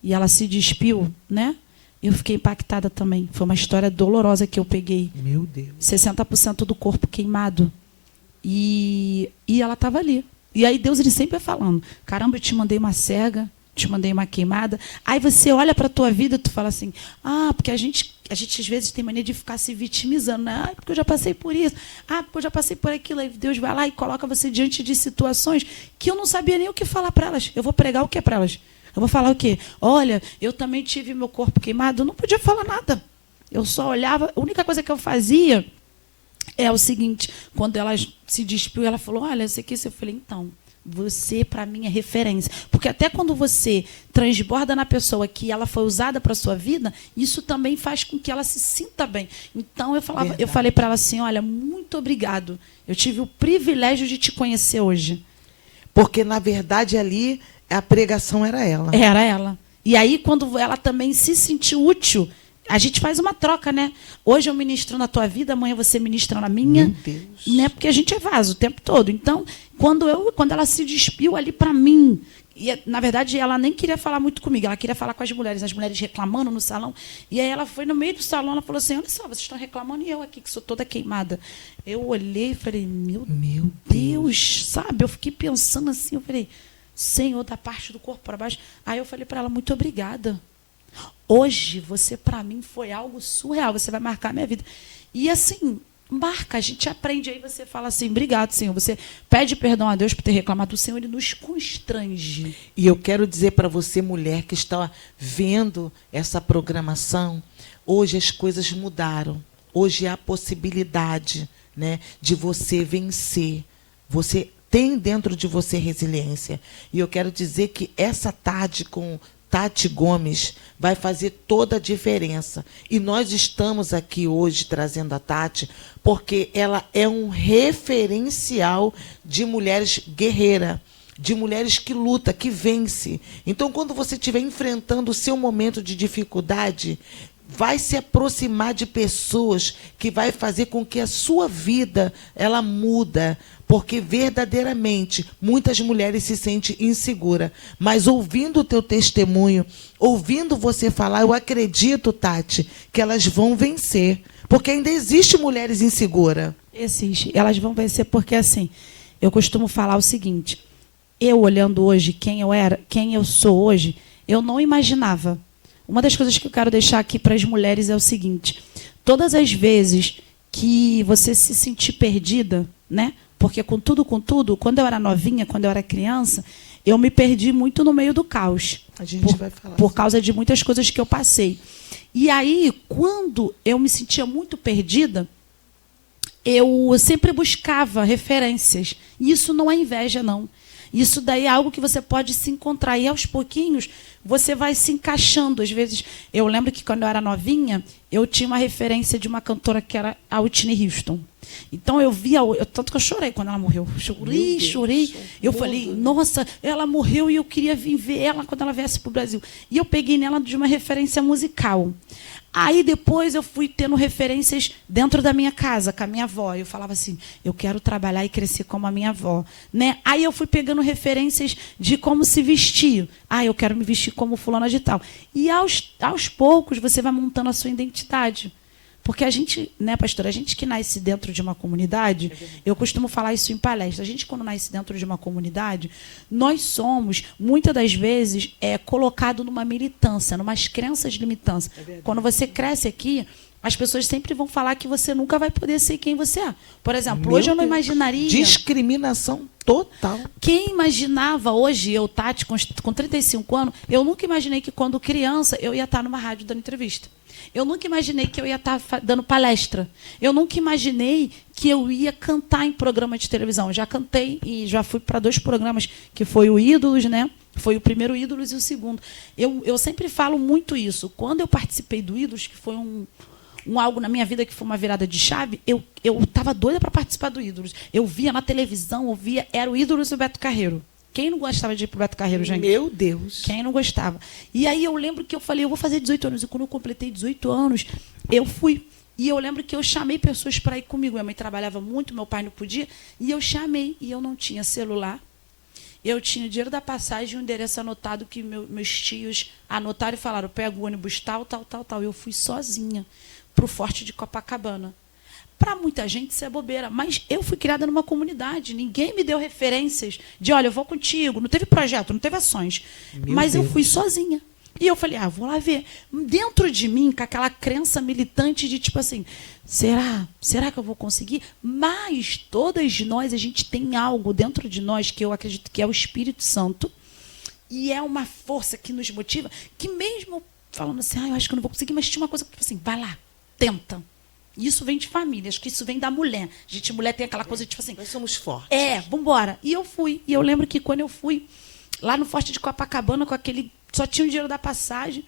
e ela se despiu, né? Eu fiquei impactada também. Foi uma história dolorosa que eu peguei. Meu Deus. 60% do corpo queimado. E ela estava ali. E aí Deus, ele sempre vai falando, caramba, eu te mandei uma cega, te mandei uma queimada. Aí você olha para a tua vida e tu fala assim, porque a gente às vezes tem mania de ficar se vitimizando, né? Porque eu já passei por isso, porque eu já passei por aquilo. Aí Deus vai lá e coloca você diante de situações que eu não sabia nem o que falar para elas. Eu vou pregar o que para elas? Eu vou falar o quê? Olha, eu também tive meu corpo queimado. Eu não podia falar nada. Eu só olhava. A única coisa que eu fazia é o seguinte, quando ela se despiu, ela falou, olha, você aqui, eu falei, então, você, para mim, é referência. Porque até quando você transborda na pessoa que ela foi usada para a sua vida, isso também faz com que ela se sinta bem. Então, eu falei para ela assim, olha, muito obrigado. Eu tive o privilégio de te conhecer hoje. Porque, na verdade, ali, a pregação era ela. Era ela. E aí, quando ela também se sentiu útil, a gente faz uma troca, né? Hoje eu ministro na tua vida, amanhã você ministra na minha. Meu Deus. Né? Porque a gente é vaso o tempo todo. Então, quando ela se despiu ali para mim, e, na verdade, ela nem queria falar muito comigo, ela queria falar com as mulheres reclamando no salão. E aí ela foi no meio do salão, ela falou assim, olha só, vocês estão reclamando e eu aqui, que sou toda queimada. Eu olhei e falei, meu Deus, sabe? Eu fiquei pensando assim, eu falei, Senhor, da parte do corpo para baixo. Aí eu falei para ela, muito obrigada. Hoje, você, para mim, foi algo surreal. Você vai marcar a minha vida. E, assim, marca. A gente aprende. Aí você fala assim, obrigado, Senhor. Você pede perdão a Deus por ter reclamado. O Senhor, Ele nos constrange. E eu quero dizer para você, mulher, que está vendo essa programação, hoje as coisas mudaram. Hoje há a possibilidade, né, de você vencer. Você tem dentro de você resiliência. E eu quero dizer que essa tarde com Tati Gomes vai fazer toda a diferença. E nós estamos aqui hoje trazendo a Tati porque ela é um referencial de mulheres guerreiras, de mulheres que lutam, que vencem. Então, quando você estiver enfrentando o seu momento de dificuldade, vai se aproximar de pessoas que vai fazer com que a sua vida ela muda, porque verdadeiramente muitas mulheres se sentem inseguras, mas ouvindo o teu testemunho, ouvindo você falar, eu acredito, Tati, que elas vão vencer, porque ainda existe mulheres inseguras. Existe. Elas vão vencer porque, assim, eu costumo falar o seguinte, eu olhando hoje quem eu era, quem eu sou hoje, eu não imaginava. Uma das coisas que eu quero deixar aqui para as mulheres é o seguinte, todas as vezes que você se sentir perdida, né? Porque com tudo, quando eu era novinha, quando eu era criança, eu me perdi muito no meio do caos. A gente vai falar por causa de muitas coisas que eu passei. E aí, quando eu me sentia muito perdida, eu sempre buscava referências. E isso não é inveja, não. Isso daí é algo que você pode se encontrar. E aos pouquinhos você vai se encaixando. Às vezes, eu lembro que quando eu era novinha, eu tinha uma referência de uma cantora que era a Whitney Houston. Então eu via, tanto que eu chorei quando ela morreu. Chorei. Eu falei, nossa, ela morreu e eu queria vir ver ela quando ela viesse para o Brasil. E eu peguei nela de uma referência musical. Aí depois eu fui tendo referências dentro da minha casa, com a minha avó. Eu falava assim, eu quero trabalhar e crescer como a minha avó. Né? Aí eu fui pegando referências de como se vestir. Ah, eu quero me vestir como fulana de tal. E aos poucos você vai montando a sua identidade. Porque a gente, né, pastora, a gente que nasce dentro de uma comunidade, eu costumo falar isso em palestra, a gente quando nasce dentro de uma comunidade, nós somos, muitas das vezes, colocado numa militância, numas crenças limitantes. Quando você cresce aqui, as pessoas sempre vão falar que você nunca vai poder ser quem você é. Por exemplo, hoje eu não imaginaria... Discriminação total. Quem imaginava hoje, eu, Tati, com 35 anos, eu nunca imaginei que quando criança eu ia estar numa rádio dando entrevista. Eu nunca imaginei que eu ia estar dando palestra. Eu nunca imaginei que eu ia cantar em programa de televisão. Eu já cantei e já fui para 2 programas, que foi o Ídolos, né? Foi o primeiro Ídolos e o segundo. Eu sempre falo muito isso. Quando eu participei do Ídolos, que foi algo na minha vida que foi uma virada de chave, eu estava doida para participar do Ídolos. Eu via na televisão, era o Ídolos e o Beto Carreiro. Quem não gostava de ir para o Beto Carreiro, gente? Meu Deus. Quem não gostava? E aí eu lembro que eu falei, eu vou fazer 18 anos. E quando eu completei 18 anos, eu fui. E eu lembro que eu chamei pessoas para ir comigo. Minha mãe trabalhava muito, meu pai não podia. E eu chamei. E eu não tinha celular. Eu tinha o dinheiro da passagem e um endereço anotado que meus tios anotaram e falaram, pega o ônibus tal. Eu fui sozinha para o Forte de Copacabana. Para muita gente isso é bobeira, mas eu fui criada numa comunidade, ninguém me deu referências de, olha, eu vou contigo, não teve projeto, não teve ações, mas eu fui sozinha. E eu falei, vou lá ver. Dentro de mim, com aquela crença militante de tipo assim, será que eu vou conseguir? Mas todas nós, a gente tem algo dentro de nós que eu acredito que é o Espírito Santo, e é uma força que nos motiva, que mesmo falando assim, eu acho que eu não vou conseguir, mas tinha uma coisa que tipo assim, vai lá, tenta. Isso vem de família, acho que isso vem da mulher. Mulher tem aquela coisa, tipo assim... Nós somos fortes. Vamos embora. E eu fui. E eu lembro que quando eu fui lá no Forte de Copacabana, com só tinha o dinheiro da passagem.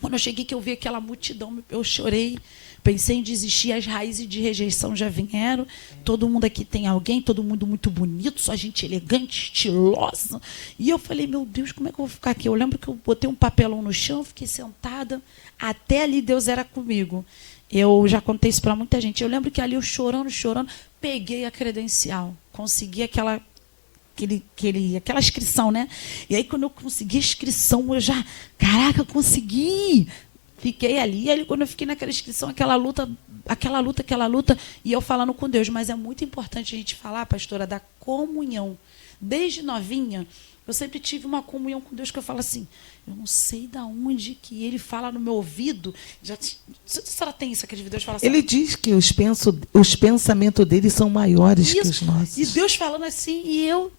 Quando eu cheguei, que eu vi aquela multidão, eu chorei. Pensei em desistir, as raízes de rejeição já vieram. Todo mundo aqui tem alguém, todo mundo muito bonito, só gente elegante, estilosa. E eu falei, meu Deus, como é que eu vou ficar aqui? Eu lembro que eu botei um papelão no chão, fiquei sentada. Até ali Deus era comigo. Eu já contei isso para muita gente. Eu lembro que ali eu chorando, peguei a credencial, consegui aquela inscrição, né? E aí, quando eu consegui a inscrição, eu já, caraca, eu consegui! Fiquei ali. E aí, quando eu fiquei naquela inscrição, aquela luta, e eu falando com Deus. Mas é muito importante a gente falar, pastora, da comunhão. Desde novinha, eu sempre tive uma comunhão com Deus que eu falo assim, eu não sei de onde que ele fala no meu ouvido. A senhora tem isso, aquele Deus fala assim. Ele diz que os pensamentos dele são maiores que os nossos. E Deus falando assim, e eu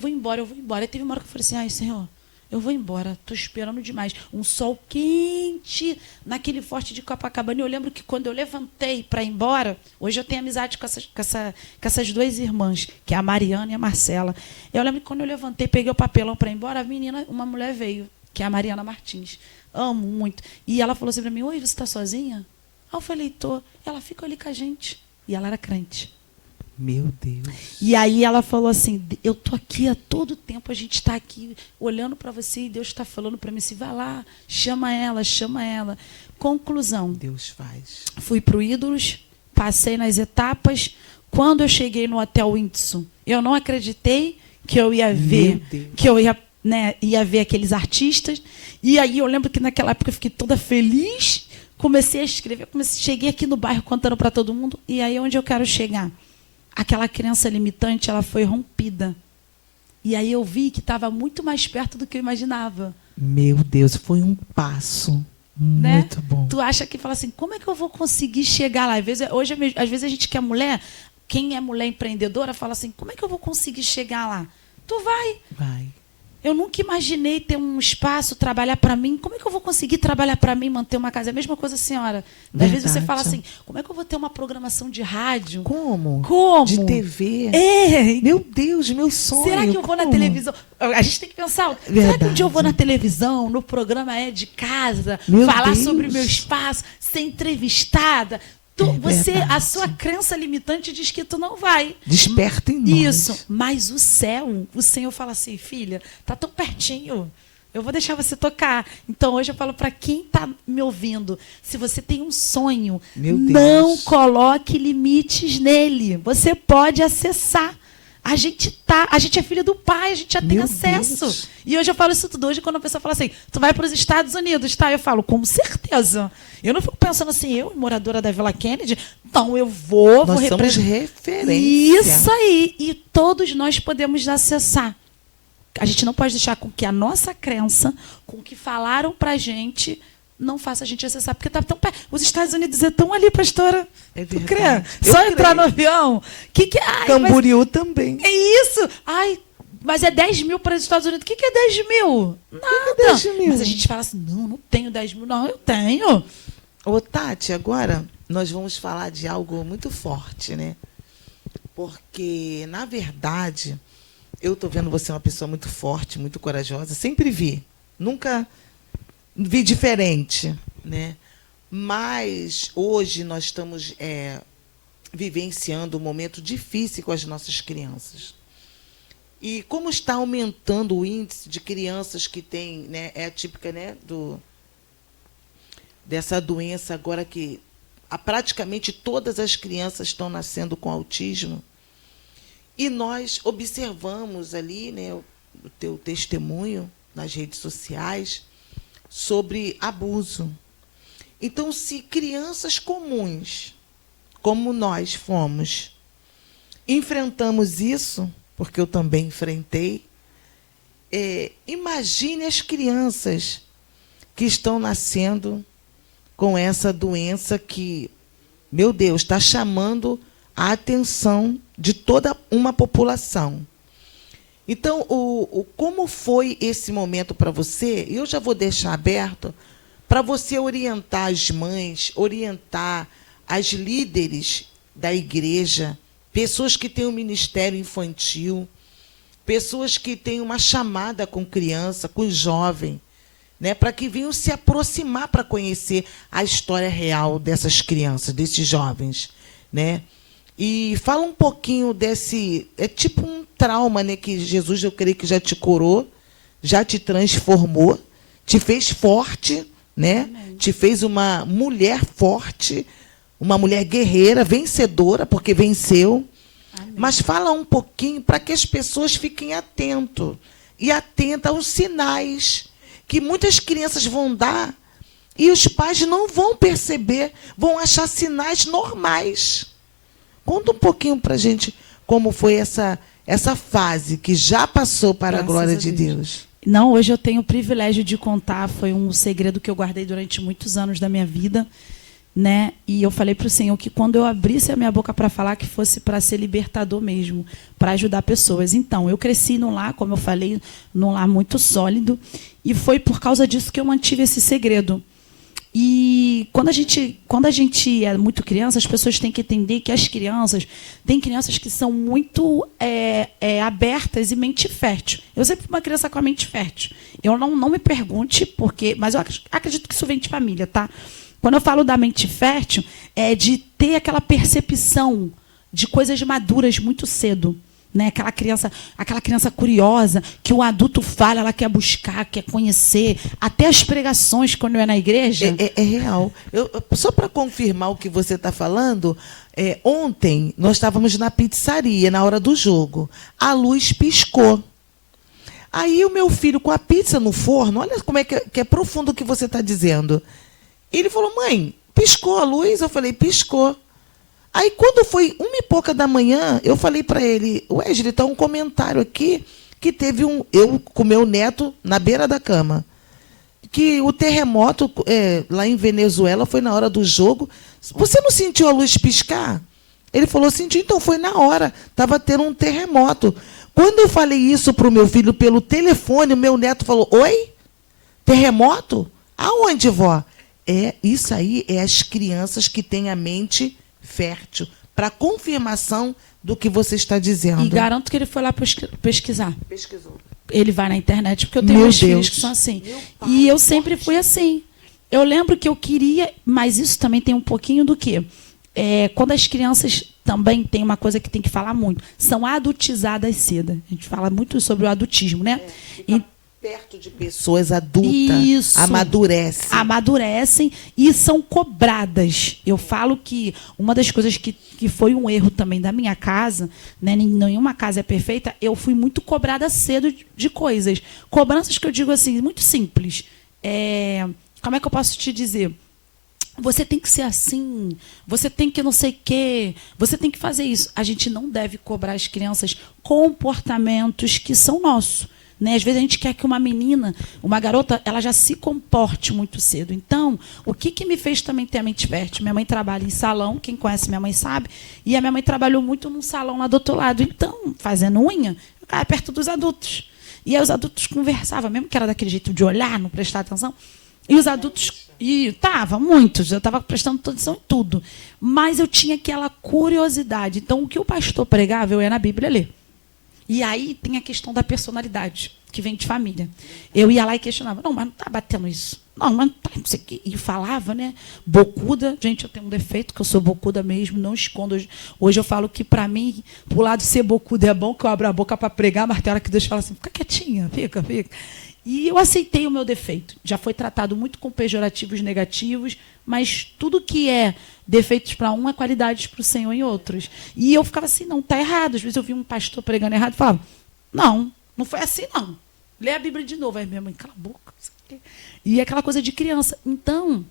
vou embora. Aí teve uma hora que eu falei assim, Senhor, eu vou embora, estou esperando demais. Um sol quente naquele forte de Copacabana. E eu lembro que quando eu levantei para ir embora, hoje eu tenho amizade com essas duas irmãs, que é a Mariana e a Marcela. Eu lembro que quando eu levantei, peguei o papelão para ir embora, uma mulher veio, que é a Mariana Martins. Amo muito. E ela falou assim para mim, oi, você está sozinha? Aí eu falei, tô. Ela fica ali com a gente. E ela era crente. Meu Deus. E aí ela falou assim, eu tô aqui há todo tempo, a gente está aqui olhando para você e Deus está falando para mim assim, vai lá, chama ela. Conclusão. Deus faz. Fui para o Ídolos, passei nas etapas. Quando eu cheguei no Hotel Windsor, eu não acreditei que eu ia ver, ia ver aqueles artistas. E aí eu lembro que naquela época eu fiquei toda feliz, comecei a escrever, cheguei aqui no bairro contando para todo mundo. E aí onde eu quero chegar? Aquela crença limitante, ela foi rompida. E aí eu vi que estava muito mais perto do que eu imaginava. Meu Deus, foi um passo muito bom. Tu acha que fala assim, como é que eu vou conseguir chegar lá? Às vezes a gente quer mulher, quem é mulher empreendedora, fala assim, como é que eu vou conseguir chegar lá? Tu vai. Vai. Eu nunca imaginei ter um espaço, trabalhar para mim. Como é que eu vou conseguir trabalhar para mim, manter uma casa? É a mesma coisa, senhora. Às vezes você fala assim, como é que eu vou ter uma programação de rádio? Como? De TV? Meu Deus, meu sonho. Será que eu vou na televisão? A gente tem que pensar, será que um dia eu vou na televisão, no programa de casa, falar sobre o meu espaço, ser entrevistada? A sua crença limitante diz que tu não vai. Desperta em nós. Isso. Mas o Senhor fala assim, filha, tá tão pertinho. Eu vou deixar você tocar. Então, hoje eu falo para quem está me ouvindo, se você tem um sonho, não coloque limites nele. Você pode acessar. A gente é filha do Pai, a gente já tem acesso. Deus. E hoje eu falo isso tudo. Hoje, quando a pessoa fala assim, tu vai para os Estados Unidos, tá? Eu falo, com certeza. Eu não fico pensando assim, eu, moradora da Vila Kennedy, então eu vou somos referência. Isso aí. E todos nós podemos acessar. A gente não pode deixar com que a nossa crença, com o que falaram pra gente, não faça a gente acessar, porque tá tão perto. Os Estados Unidos é tão ali, pastora. É verdade. Tu crê? Só entrar no avião. Camboriú também. É isso. Mas é 10 mil para os Estados Unidos. O que é 10 mil? Nada. Que é 10 mil? Mas a gente fala assim, não tenho 10 mil. Não, eu tenho. Ô, Tati, agora nós vamos falar de algo muito forte, né? Porque, na verdade, eu estou vendo você uma pessoa muito forte, muito corajosa. Sempre vi. Nunca vi diferente, né? Mas hoje nós estamos vivenciando um momento difícil com as nossas crianças. E como está aumentando o índice de crianças que têm, né, é típica, né, dessa doença agora que praticamente todas as crianças estão nascendo com autismo. E nós observamos ali, né, o teu testemunho nas redes sociais sobre abuso. Então, se crianças comuns, como nós fomos, enfrentamos isso, porque eu também enfrentei, imagine as crianças que estão nascendo com essa doença que, meu Deus, está chamando a atenção de toda uma população. Então, como foi esse momento para você? Eu já vou deixar aberto para você orientar as mães, orientar as líderes da igreja, pessoas que têm um ministério infantil, pessoas que têm uma chamada com criança, com jovem, né, para que venham se aproximar para conhecer a história real dessas crianças, desses jovens, né? E fala um pouquinho desse... É tipo um trauma, né, que Jesus, eu creio que já te curou, já te transformou, te fez forte, né? Te fez uma mulher forte, uma mulher guerreira, vencedora, porque venceu. Amém. Mas fala um pouquinho para que as pessoas fiquem atentas aos sinais que muitas crianças vão dar e os pais não vão perceber, vão achar sinais normais. Conta um pouquinho para a gente como foi essa fase que já passou para a glória de Deus. Não, hoje eu tenho o privilégio de contar, foi um segredo que eu guardei durante muitos anos da minha vida, né? E eu falei para o Senhor que quando eu abrisse a minha boca para falar, que fosse para ser libertador mesmo, para ajudar pessoas. Então, eu cresci num lar, como eu falei, num lar muito sólido, e foi por causa disso que eu mantive esse segredo. E quando a gente é muito criança, as pessoas têm que entender que tem crianças que são muito abertas e mente fértil. Eu sempre fui uma criança com a mente fértil. Eu não me pergunte por quê, mas eu acredito que isso vem de família, tá? Quando eu falo da mente fértil, é de ter aquela percepção de coisas maduras muito cedo. Né? Aquela criança curiosa, que o adulto fala, ela quer buscar, quer conhecer. Até as pregações, quando eu ia na igreja... É real. Só para confirmar o que você está falando, ontem nós estávamos na pizzaria, na hora do jogo. A luz piscou. Aí o meu filho, com a pizza no forno, olha como é que é profundo o que você está dizendo. Ele falou, mãe, piscou a luz? Eu falei, piscou. Aí, quando foi 1h pouca da manhã, eu falei para ele, Wesley, está um comentário aqui que teve eu com meu neto na beira da cama, que o terremoto lá em Venezuela foi na hora do jogo. Você não sentiu a luz piscar? Ele falou, senti, então foi na hora, estava tendo um terremoto. Quando eu falei isso para o meu filho pelo telefone, o meu neto falou, oi? Terremoto? Aonde, vó? Isso aí é as crianças que têm a mente fértil, para confirmação do que você está dizendo. E garanto que ele foi lá pesquisar. Pesquisou. Ele vai na internet, porque eu tenho meus filhos que são assim. E eu sempre fui assim. Eu lembro que eu queria, mas isso também tem um pouquinho do quê? Quando as crianças também tem uma coisa que tem que falar muito, são adultizadas cedo. A gente fala muito sobre o adultismo, né? Perto de pessoas adultas, amadurecem e são cobradas. Eu falo que uma das coisas que foi um erro também da minha casa, né, nenhuma casa é perfeita, eu fui muito cobrada cedo de coisas. Cobranças que eu digo assim, muito simples. Como é que eu posso te dizer? Você tem que ser assim, você tem que não sei o quê, você tem que fazer isso. A gente não deve cobrar as crianças comportamentos que são nossos. Né? Às vezes a gente quer que uma menina, uma garota, ela já se comporte muito cedo. Então, o que me fez também ter a mente fértil? Minha mãe trabalha em salão, quem conhece minha mãe sabe, e a minha mãe trabalhou muito num salão lá do outro lado. Então, fazendo unha, eu caía perto dos adultos. E aí os adultos conversavam, mesmo que era daquele jeito de olhar, não prestar atenção. E os adultos... muitos, eu estava prestando atenção em tudo. Mas eu tinha aquela curiosidade. Então, o que o pastor pregava, eu ia na Bíblia ler. E aí tem a questão da personalidade, que vem de família. Eu ia lá e questionava, não, mas não está batendo isso. Não, mas não está, não sei o quê. E falava, né? Bocuda. Gente, eu tenho um defeito, que eu sou bocuda mesmo, não escondo. Hoje eu falo que, para mim, pro lado de ser bocuda é bom, que eu abro a boca para pregar, mas tem hora que Deus fala assim, fica quietinha, fica. E eu aceitei o meu defeito. Já foi tratado muito com pejorativos negativos, mas tudo que é defeitos para um é qualidades para o Senhor em outros. E eu ficava assim, não, está errado. Às vezes eu vi um pastor pregando errado e falava, não foi assim, não. Lê a Bíblia de novo. Aí minha mãe, cala a boca. E aquela coisa de criança. Então,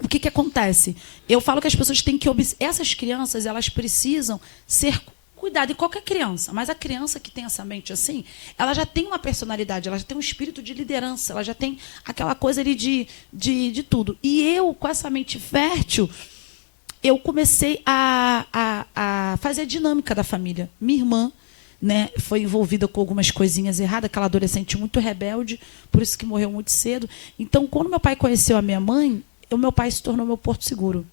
o que acontece? Eu falo que as pessoas têm que essas crianças, elas precisam ser cuidado, e qualquer criança, mas a criança que tem essa mente assim, ela já tem uma personalidade, ela já tem um espírito de liderança, ela já tem aquela coisa ali de tudo. E eu, com essa mente fértil, eu comecei a fazer a dinâmica da família. Minha irmã, né, foi envolvida com algumas coisinhas erradas, aquela adolescente muito rebelde, por isso que morreu muito cedo. Então, quando meu pai conheceu a minha mãe, o meu pai se tornou meu porto seguro.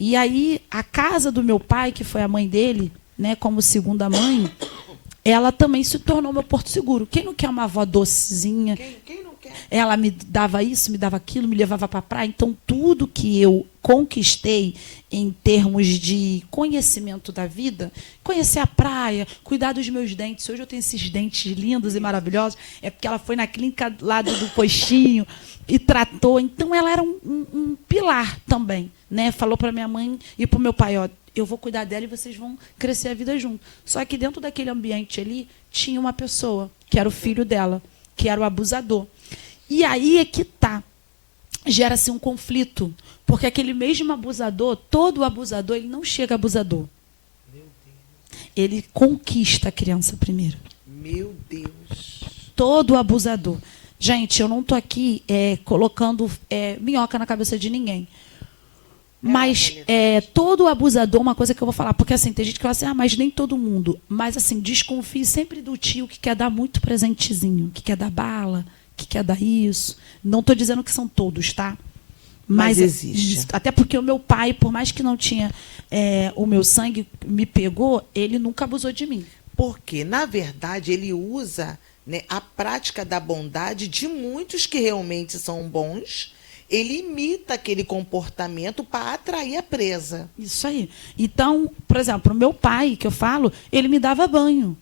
E aí, a casa do meu pai, que foi a mãe dele, né, como segunda mãe, ela também se tornou meu porto seguro. Quem não quer uma avó docezinha? Quem não quer? ela me dava isso, me dava aquilo, me levava para a praia. Então, tudo que eu conquistei em termos de conhecimento da vida, conhecer a praia, cuidar dos meus dentes. Hoje eu tenho esses dentes lindos e maravilhosos, é porque ela foi na clínica lá do postinho e tratou. Então, ela era um pilar também, né? Falou para minha mãe e para o meu pai, ó, eu vou cuidar dela e vocês vão crescer a vida junto. Só que dentro daquele ambiente ali, tinha uma pessoa, que era o filho dela, que era o abusador. E aí é que tá. Gera-se um conflito, porque aquele mesmo abusador, todo abusador, ele não chega abusador. Meu Deus. Ele conquista a criança primeiro. Meu Deus. Todo abusador. Gente, eu não estou aqui colocando minhoca na cabeça de ninguém. Mas todo abusador, uma coisa que eu vou falar, porque assim, tem gente que fala assim, mas nem todo mundo. Mas assim, desconfie sempre do tio que quer dar muito presentezinho, que quer dar bala, que quer dar isso. Não estou dizendo que são todos, tá? Mas existe. Até porque o meu pai, por mais que não tinha o meu sangue, me pegou, ele nunca abusou de mim. Porque, na verdade, ele usa, né, a prática da bondade de muitos que realmente são bons. Ele imita aquele comportamento para atrair a presa. Isso aí. Então, por exemplo, o meu pai, que eu falo, ele me dava banho.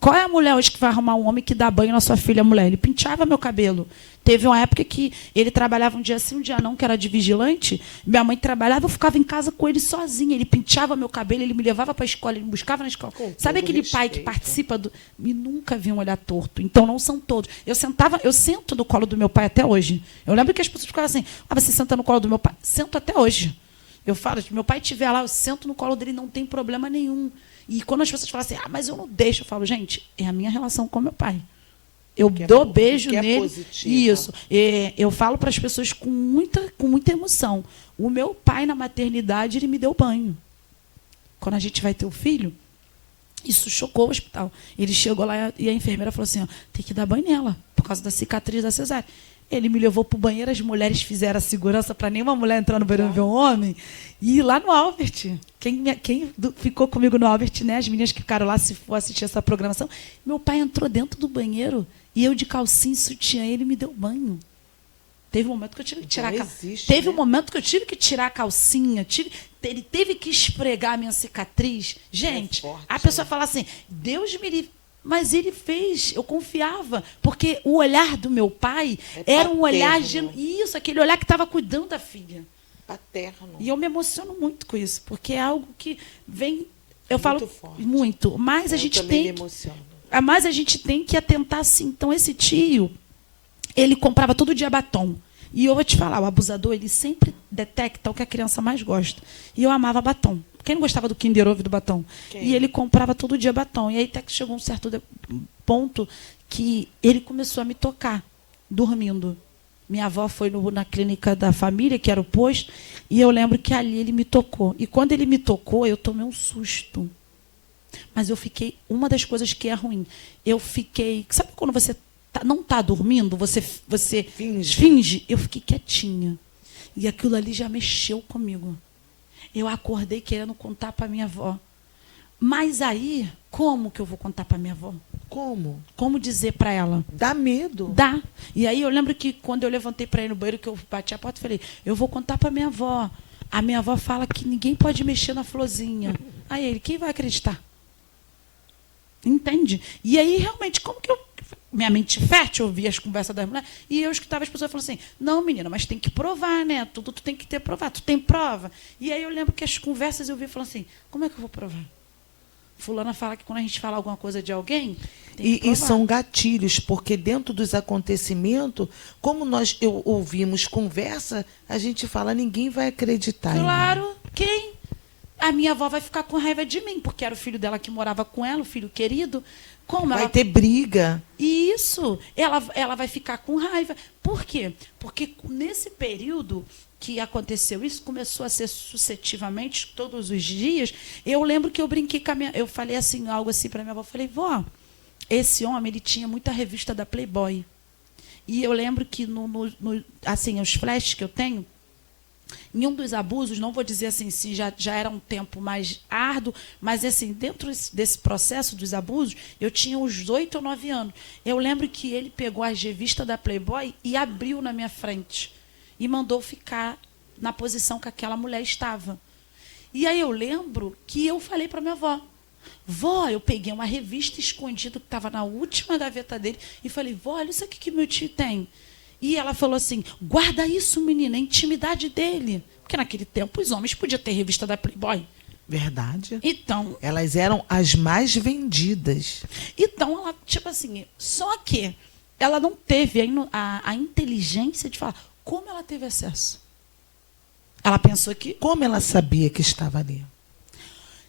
Qual é a mulher hoje que vai arrumar um homem que dá banho na sua filha, mulher? Ele penteava meu cabelo. Teve uma época que ele trabalhava um dia sim, um dia não, que era de vigilante. Minha mãe trabalhava, eu ficava em casa com ele sozinha. Ele penteava meu cabelo, ele me levava para a escola, ele me buscava na escola. Sabe aquele pai que participa do... E nunca vi um olhar torto. Então, não são todos. Eu sento no colo do meu pai até hoje. Eu lembro que as pessoas ficavam assim, você senta no colo do meu pai? Sento até hoje. Eu falo, se meu pai estiver lá, eu sento no colo dele, não tem problema nenhum. E quando as pessoas falam assim, mas eu não deixo, eu falo, gente, é a minha relação com meu pai. Eu dou beijo nele. Isso. Eu falo para as pessoas com muita emoção. O meu pai, na maternidade, ele me deu banho. Quando a gente vai ter o filho, isso chocou o hospital. Ele chegou lá e a enfermeira falou assim, tem que dar banho nela, por causa da cicatriz da cesárea. Ele me levou para o banheiro, as mulheres fizeram a segurança para nenhuma mulher entrar no banheiro e ver um homem. E lá no Albert, quem ficou comigo no Albert, né, as meninas que ficaram lá, se for assistir essa programação, meu pai entrou dentro do banheiro e eu de calcinha e sutiã, ele me deu banho. Teve um momento que eu tive que tirar um momento que eu tive que tirar a calcinha, ele teve que esfregar a minha cicatriz. Gente, a pessoa fala assim, Deus me livre. Mas ele fez, eu confiava, porque o olhar do meu pai era um olhar isso, aquele olhar que estava cuidando da filha. Paterno. E eu me emociono muito com isso, porque é algo que vem, eu falo muito, mas a gente tem que atentar assim. Então esse tio, ele comprava todo dia batom. E eu vou te falar, o abusador, ele sempre detecta o que a criança mais gosta. E eu amava batom. Quem não gostava do Kinder Ovo e do batom? Quem? E ele comprava todo dia batom. E aí até que chegou um certo ponto que ele começou a me tocar, dormindo. Minha avó foi na clínica da família, que era o posto, e eu lembro que ali ele me tocou. E quando ele me tocou, eu tomei um susto. Mas eu fiquei... Uma das coisas que é ruim, eu fiquei... Sabe quando você não está dormindo, você finge? Eu fiquei quietinha. E aquilo ali já mexeu comigo. Eu acordei querendo contar para minha avó. Mas aí, como que eu vou contar para minha avó? Como? Como dizer para ela? Dá medo. Dá. E aí eu lembro que quando eu levantei para ir no banheiro, que eu bati a porta, eu falei, eu vou contar para minha avó. A minha avó fala que ninguém pode mexer na florzinha. Aí ele, quem vai acreditar? Entende? E aí, realmente, como que eu... Minha mente fértil, eu ouvia as conversas das mulheres, e eu escutava as pessoas falando assim, não, menina, mas tem que provar, né? Tudo tu tem que ter provado, tu tem prova. E aí eu lembro que as conversas eu ouvia falando assim, como é que eu vou provar? Fulana fala que quando a gente fala alguma coisa de alguém, tem que provar. E são gatilhos, porque dentro dos acontecimentos, como nós ouvimos conversa, a gente fala, ninguém vai acreditar. Claro, quem? A minha avó vai ficar com raiva de mim, porque era o filho dela que morava com ela, o filho querido. Como vai ter briga. Isso. Ela vai ficar com raiva. Por quê? Porque nesse período que aconteceu isso, começou a ser sucessivamente, todos os dias, eu lembro que eu brinquei com a minha... Eu falei assim, algo assim para minha avó. Eu falei, vó, esse homem, ele tinha muita revista da Playboy. E eu lembro que, assim, os flashes que eu tenho, em um dos abusos, não vou dizer assim se já era um tempo mais árduo, mas assim, dentro desse processo dos abusos, eu tinha uns 8 ou 9 anos. Eu lembro que ele pegou as revistas da Playboy e abriu na minha frente e mandou ficar na posição que aquela mulher estava. E aí eu lembro que eu falei para minha avó, vó, eu peguei uma revista escondida que estava na última gaveta dele e falei, vó, olha isso aqui que meu tio tem. E ela falou assim, guarda isso, menina, é a intimidade dele. Porque naquele tempo os homens podiam ter revista da Playboy. Verdade. Então, elas eram as mais vendidas. Então, ela, tipo assim, só que ela não teve a inteligência de falar como ela teve acesso. Ela pensou que Como ela sabia que estava ali?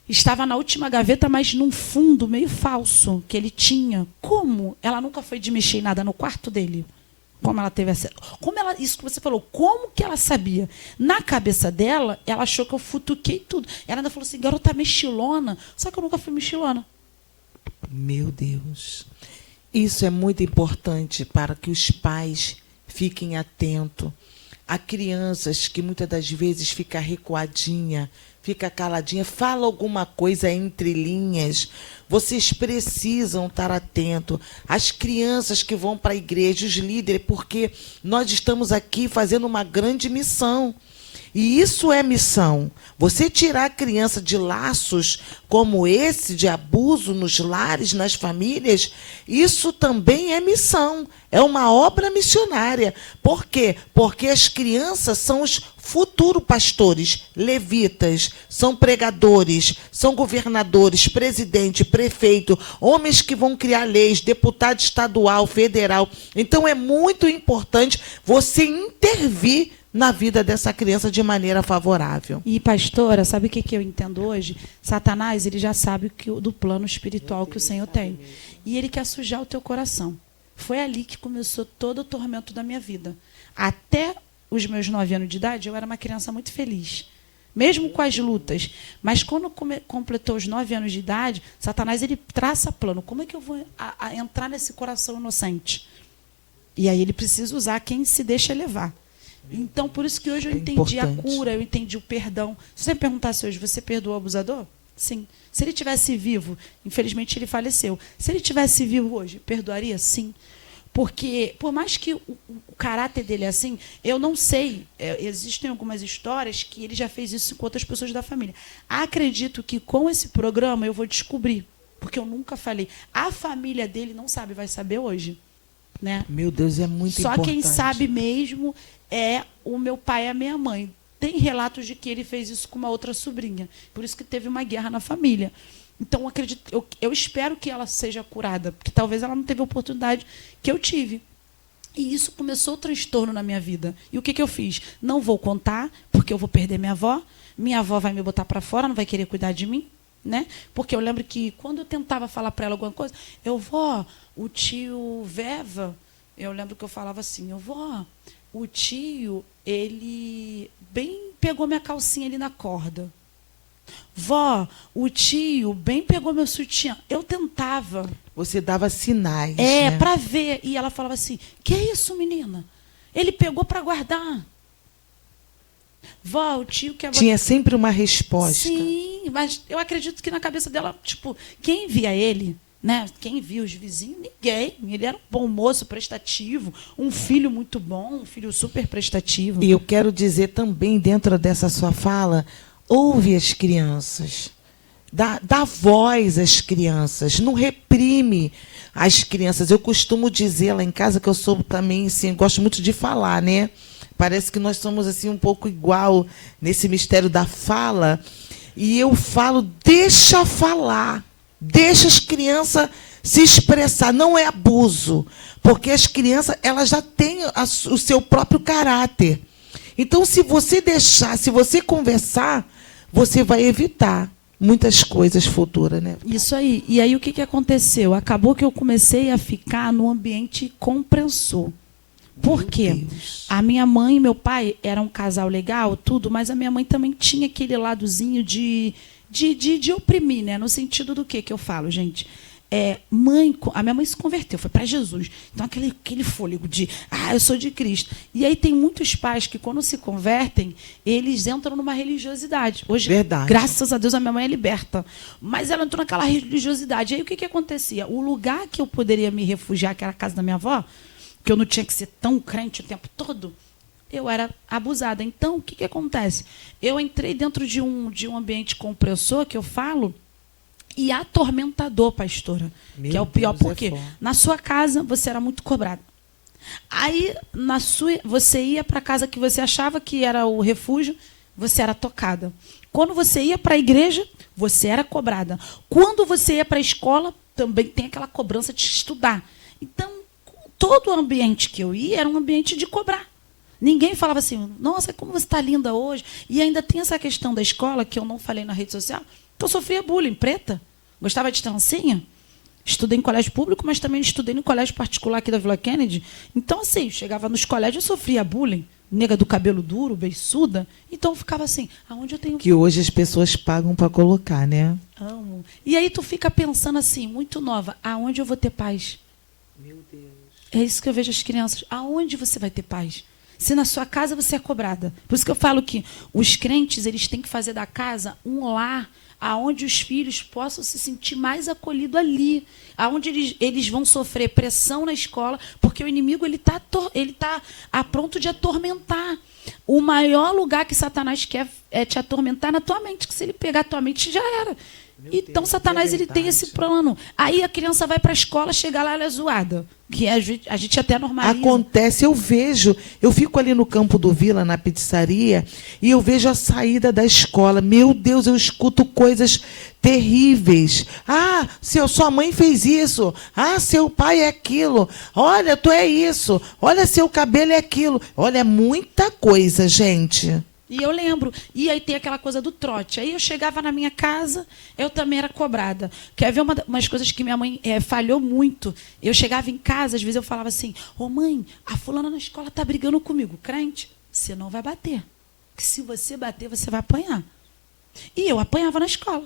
estava na última gaveta, mas num fundo meio falso que ele tinha. Como? Ela nunca foi de mexer em nada no quarto dele. Como ela teve acesso? Como ela, isso que você falou, como que ela sabia? Na cabeça dela, ela achou que eu futuquei tudo. Ela ainda falou assim, garota mexilona. Só que eu nunca fui mexilona. Meu Deus. Isso é muito importante para que os pais fiquem atentos a crianças que muitas das vezes fica recuadinha, fica caladinha, fala alguma coisa entre linhas. Vocês precisam estar atentos. As crianças que vão para a igreja, os líderes, porque nós estamos aqui fazendo uma grande missão. E isso é missão. Você tirar a criança de laços como esse, de abuso nos lares, nas famílias, isso também é missão. É uma obra missionária. Por quê? Porque as crianças são os futuros pastores, levitas, são pregadores, são governadores, presidente, prefeito, homens que vão criar leis, deputado estadual, federal. Então, é muito importante você intervir na vida dessa criança de maneira favorável. E, pastora, sabe o que eu entendo hoje? Satanás, ele já sabe do plano espiritual que o Senhor tem. E ele quer sujar o teu coração. Foi ali que começou todo o tormento da minha vida. Até os meus 9 anos de idade, eu era uma criança muito feliz. Mesmo com as lutas. Mas quando completou os 9 anos de idade, Satanás, ele traça plano. Como é que eu vou entrar nesse coração inocente? E aí ele precisa usar quem se deixa levar. Então, por isso que hoje eu entendi a cura, eu entendi o perdão. Se você me perguntasse hoje, você perdoou o abusador? Sim. Se ele tivesse vivo, infelizmente ele faleceu. Se ele tivesse vivo hoje, perdoaria? Sim. Porque, por mais que o caráter dele é assim, eu não sei, existem algumas histórias que ele já fez isso com outras pessoas da família. Acredito que com esse programa eu vou descobrir, porque eu nunca falei. A família dele não sabe, vai saber hoje. Né? Meu Deus, é muito Só importante. Quem sabe mesmo é o meu pai e a minha mãe. Tem relatos de que ele fez isso com uma outra sobrinha. Por isso que teve uma guerra na família. Então, eu espero que ela seja curada, porque talvez ela não teve a oportunidade que eu tive. E isso começou o transtorno na minha vida. E o que eu fiz? Não vou contar, porque eu vou perder minha avó. Minha avó vai me botar para fora, não vai querer cuidar de mim. Né? Porque eu lembro que quando eu tentava falar para ela alguma coisa, vó, o tio Veva, eu lembro que eu falava assim, vó, o tio, ele bem pegou minha calcinha ali na corda. Vó, o tio bem pegou meu sutiã. Eu tentava. Você dava sinais. Né? Para ver. E ela falava assim, que é isso, menina? Ele pegou para guardar. Vó, o tio quer... Tinha sempre uma resposta. Sim, mas eu acredito que na cabeça dela, tipo, quem via ele, né? Quem via os vizinhos? Ninguém. Ele era um bom moço, prestativo, um filho muito bom, um filho super prestativo. E eu quero dizer também, dentro dessa sua fala, ouve as crianças. Dá voz às crianças. Não reprime as crianças. Eu costumo dizer lá em casa que eu sou também, assim, gosto muito de falar, né? Parece que nós somos assim um pouco igual nesse mistério da fala. E eu falo, deixa falar. Deixa as crianças se expressar. Não é abuso. Porque as crianças elas já têm o seu próprio caráter. Então, se você deixar, se você conversar, você vai evitar muitas coisas futuras, né? Isso aí. E aí o que aconteceu? Acabou que eu comecei a ficar no ambiente compressor. Por quê? A minha mãe e meu pai eram um casal legal, tudo, mas a minha mãe também tinha aquele ladozinho de oprimir, né? No sentido do que eu falo, gente? a minha mãe se converteu, foi para Jesus. Então, aquele fôlego de, eu sou de Cristo. E aí tem muitos pais que, quando se convertem, eles entram numa religiosidade. Hoje, Verdade. graças a Deus, a minha mãe é liberta. Mas ela entrou naquela religiosidade. Aí, o que acontecia? O lugar que eu poderia me refugiar, que era a casa da minha avó, que eu não tinha que ser tão crente o tempo todo, eu era abusada. Então, o que acontece? Eu entrei dentro de um ambiente compressor, que eu falo, e atormentador, pastora. Que é o pior, porque na sua casa você era muito cobrada. Aí, você ia para a casa que você achava que era o refúgio, você era tocada. Quando você ia para a igreja, você era cobrada. Quando você ia para a escola, também tem aquela cobrança de estudar. Então, todo o ambiente que eu ia era um ambiente de cobrar. Ninguém falava assim, nossa, como você está linda hoje. E ainda tem essa questão da escola, que eu não falei na rede social, que eu sofria bullying, preta. Gostava de trancinha. Estudei em colégio público, mas também estudei no colégio particular aqui da Vila Kennedy. Então, assim, chegava nos colégios, eu sofria bullying. Nega do cabelo duro, beiçuda. Então, eu ficava assim, aonde eu tenho... Que hoje as pessoas pagam para colocar, né? Amo. E aí tu fica pensando assim, muito nova, aonde eu vou ter paz? Meu Deus. É isso que eu vejo as crianças. Aonde você vai ter paz? Se na sua casa você é cobrada. Por isso que eu falo que os crentes, eles têm que fazer da casa um lar aonde os filhos possam se sentir mais acolhidos ali, aonde eles vão sofrer pressão na escola, porque o inimigo ele tá a ponto de atormentar. O maior lugar que Satanás quer é te atormentar na tua mente, que se ele pegar a tua mente já era. Então, Satanás ele tem esse plano. Aí a criança vai para a escola, chega lá, ela é zoada. Que a gente até normaliza. Acontece, eu fico ali no Campo do Vila, na pizzaria, e eu vejo a saída da escola. Meu Deus, eu escuto coisas terríveis. Sua mãe fez isso. Seu pai é aquilo. Olha, tu é isso. Olha, seu cabelo é aquilo. Olha, é muita coisa, gente. E eu lembro. E aí tem aquela coisa do trote. Aí eu chegava na minha casa, eu também era cobrada. Quer ver umas coisas que minha mãe falhou muito? Eu chegava em casa, às vezes eu falava assim, mãe, a fulana na escola está brigando comigo. Crente, você não vai bater. Porque se você bater, você vai apanhar. E eu apanhava na escola.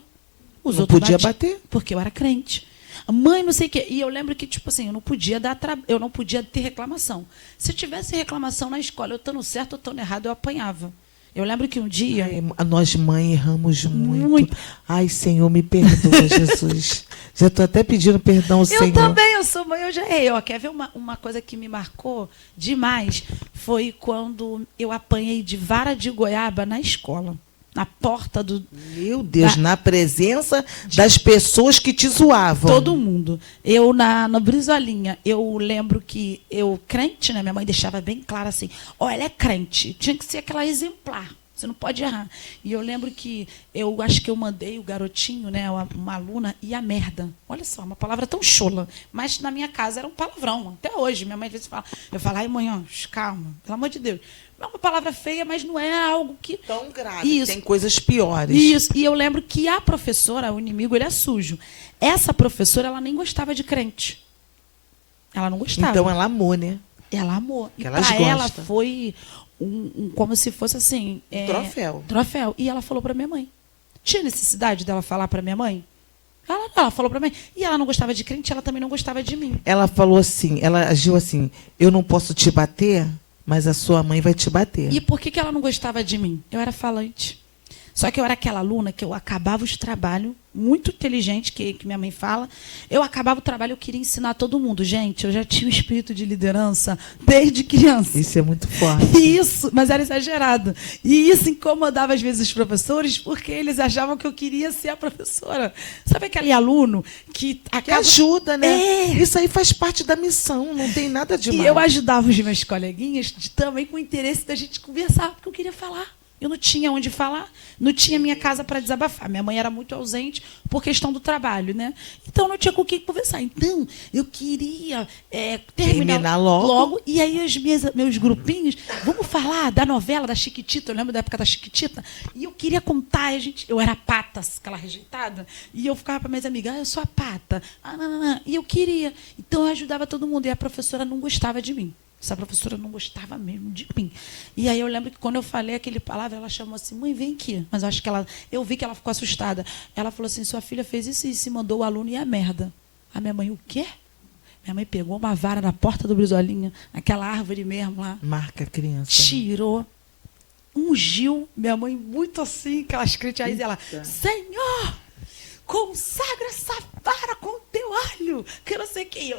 Os outros podia bater. Porque eu era crente. Mãe, não sei o quê. E eu lembro que, tipo assim, eu não podia ter reclamação. Se eu tivesse reclamação na escola, eu estando certo ou estando errado, eu apanhava. Eu lembro que um dia... nós, mãe, erramos muito. Ai, Senhor, me perdoa, Jesus. Já estou até pedindo perdão ao Senhor. Eu também, eu sou mãe, eu já errei. Quer ver uma coisa que me marcou demais? Foi quando eu apanhei de vara de goiaba na escola. Na porta do... Meu Deus, na presença das pessoas que te zoavam. Todo mundo. Eu, na Brizolinha, eu lembro que eu, crente, né? Minha mãe deixava bem claro assim, ela é crente. Tinha que ser aquela exemplar. Você não pode errar. E eu lembro que eu acho que eu mandei o garotinho, né, uma aluna, e a merda. Olha só, uma palavra tão chola. Mas na minha casa era um palavrão. Até hoje, minha mãe às vezes fala. Eu falo, ai, mãe, calma, pelo amor de Deus. É uma palavra feia, mas não é algo que... Tão grave, tem coisas piores. Isso, e eu lembro que a professora, o inimigo, ele é sujo. Essa professora, ela nem gostava de crente. Ela não gostava. Então, ela amou, né? Ela amou. Que e elas para gostam. ela foi como se fosse assim... troféu. Troféu. E ela falou para minha mãe. Tinha necessidade dela falar para minha mãe? Ela falou para mim. E ela não gostava de crente, ela também não gostava de mim. Ela falou assim, ela agiu assim, eu não posso te bater... Mas a sua mãe vai te bater. E por que ela não gostava de mim? Eu era falante. Só que eu era aquela aluna que eu acabava os trabalhos, muito inteligente, que minha mãe fala. Eu acabava o trabalho, eu queria ensinar todo mundo. Gente, eu já tinha um espírito de liderança desde criança. Isso é muito forte. Isso, mas era exagerado. E isso incomodava, às vezes, os professores, porque eles achavam que eu queria ser a professora. Sabe aquele aluno que acaba... Que ajuda, né? Isso aí faz parte da missão, não tem nada de mal. E eu ajudava os meus coleguinhas também com o interesse da gente conversar, porque eu queria falar. Eu não tinha onde falar, não tinha minha casa para desabafar. Minha mãe era muito ausente por questão do trabalho, né? Então, não tinha com quem conversar. Então, eu queria terminar logo. E aí, meus grupinhos, vamos falar da novela da Chiquitita. Eu lembro da época da Chiquitita. E eu queria contar. Eu era a pata, aquela rejeitada. E eu ficava para minhas amigas, eu sou a pata. E eu queria. Então, eu ajudava todo mundo. E a professora não gostava de mim. Essa professora não gostava mesmo de mim. E aí eu lembro que quando eu falei aquele palavra, ela chamou assim, mãe, vem aqui. Mas eu acho que eu vi que ela ficou assustada. Ela falou assim, sua filha fez isso e se mandou o aluno e a merda. A minha mãe, o quê? Minha mãe pegou uma vara na porta do Brizolinha, aquela árvore mesmo lá. Marca a criança. Tirou, ungiu. Minha mãe muito assim, aquelas críticas, aí ela, Senhor, consagra essa vara com o teu óleo, que não sei o que. E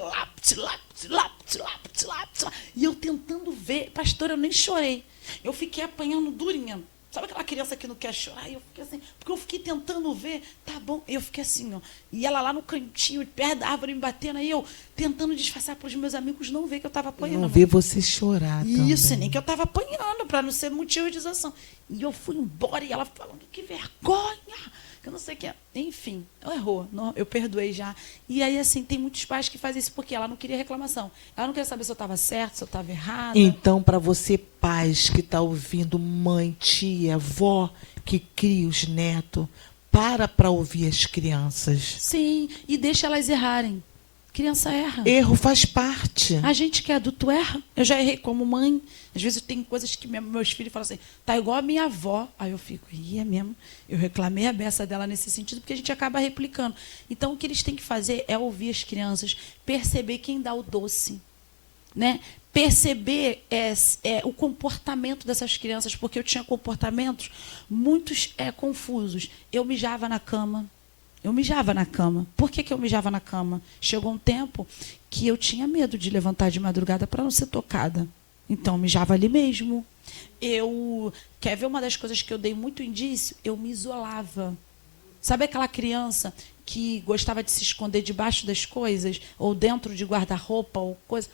E eu tentando ver, pastor, eu nem chorei. Eu fiquei apanhando durinha. Sabe aquela criança que não quer chorar? Eu fiquei assim, porque eu fiquei tentando ver, tá bom. Eu fiquei assim, ó. E ela lá no cantinho, perto da árvore, me batendo. Aí eu tentando disfarçar para os meus amigos não ver que eu estava apanhando. Não ver você chorar também. Isso, nem que eu estava apanhando, para não ser motivo de isenção. E eu fui embora e ela falando, que vergonha, que eu não sei o que. Enfim, ela errou, eu perdoei já. E aí, assim, tem muitos pais que fazem isso porque ela não queria reclamação. Ela não queria saber se eu estava certo, se eu estava errada. Então, para você, pais que está ouvindo, mãe, tia, avó, que cria os netos, para ouvir as crianças. Sim, e deixa elas errarem. Criança erra. Erro faz parte. A gente que é adulto erra. Eu já errei como mãe. Às vezes tem coisas que meus filhos falam assim, tá igual a minha avó. Aí eu fico, é mesmo? Eu reclamei a beça dela nesse sentido, porque a gente acaba replicando. Então, o que eles têm que fazer é ouvir as crianças, perceber quem dá o doce, né? Perceber o comportamento dessas crianças, porque eu tinha comportamentos muitos confusos. Eu mijava na cama. Por que eu mijava na cama? Chegou um tempo que eu tinha medo de levantar de madrugada para não ser tocada. Então, eu mijava ali mesmo. Quer ver uma das coisas que eu dei muito indício? Eu me isolava. Sabe aquela criança que gostava de se esconder debaixo das coisas? Ou dentro de guarda-roupa ou coisa?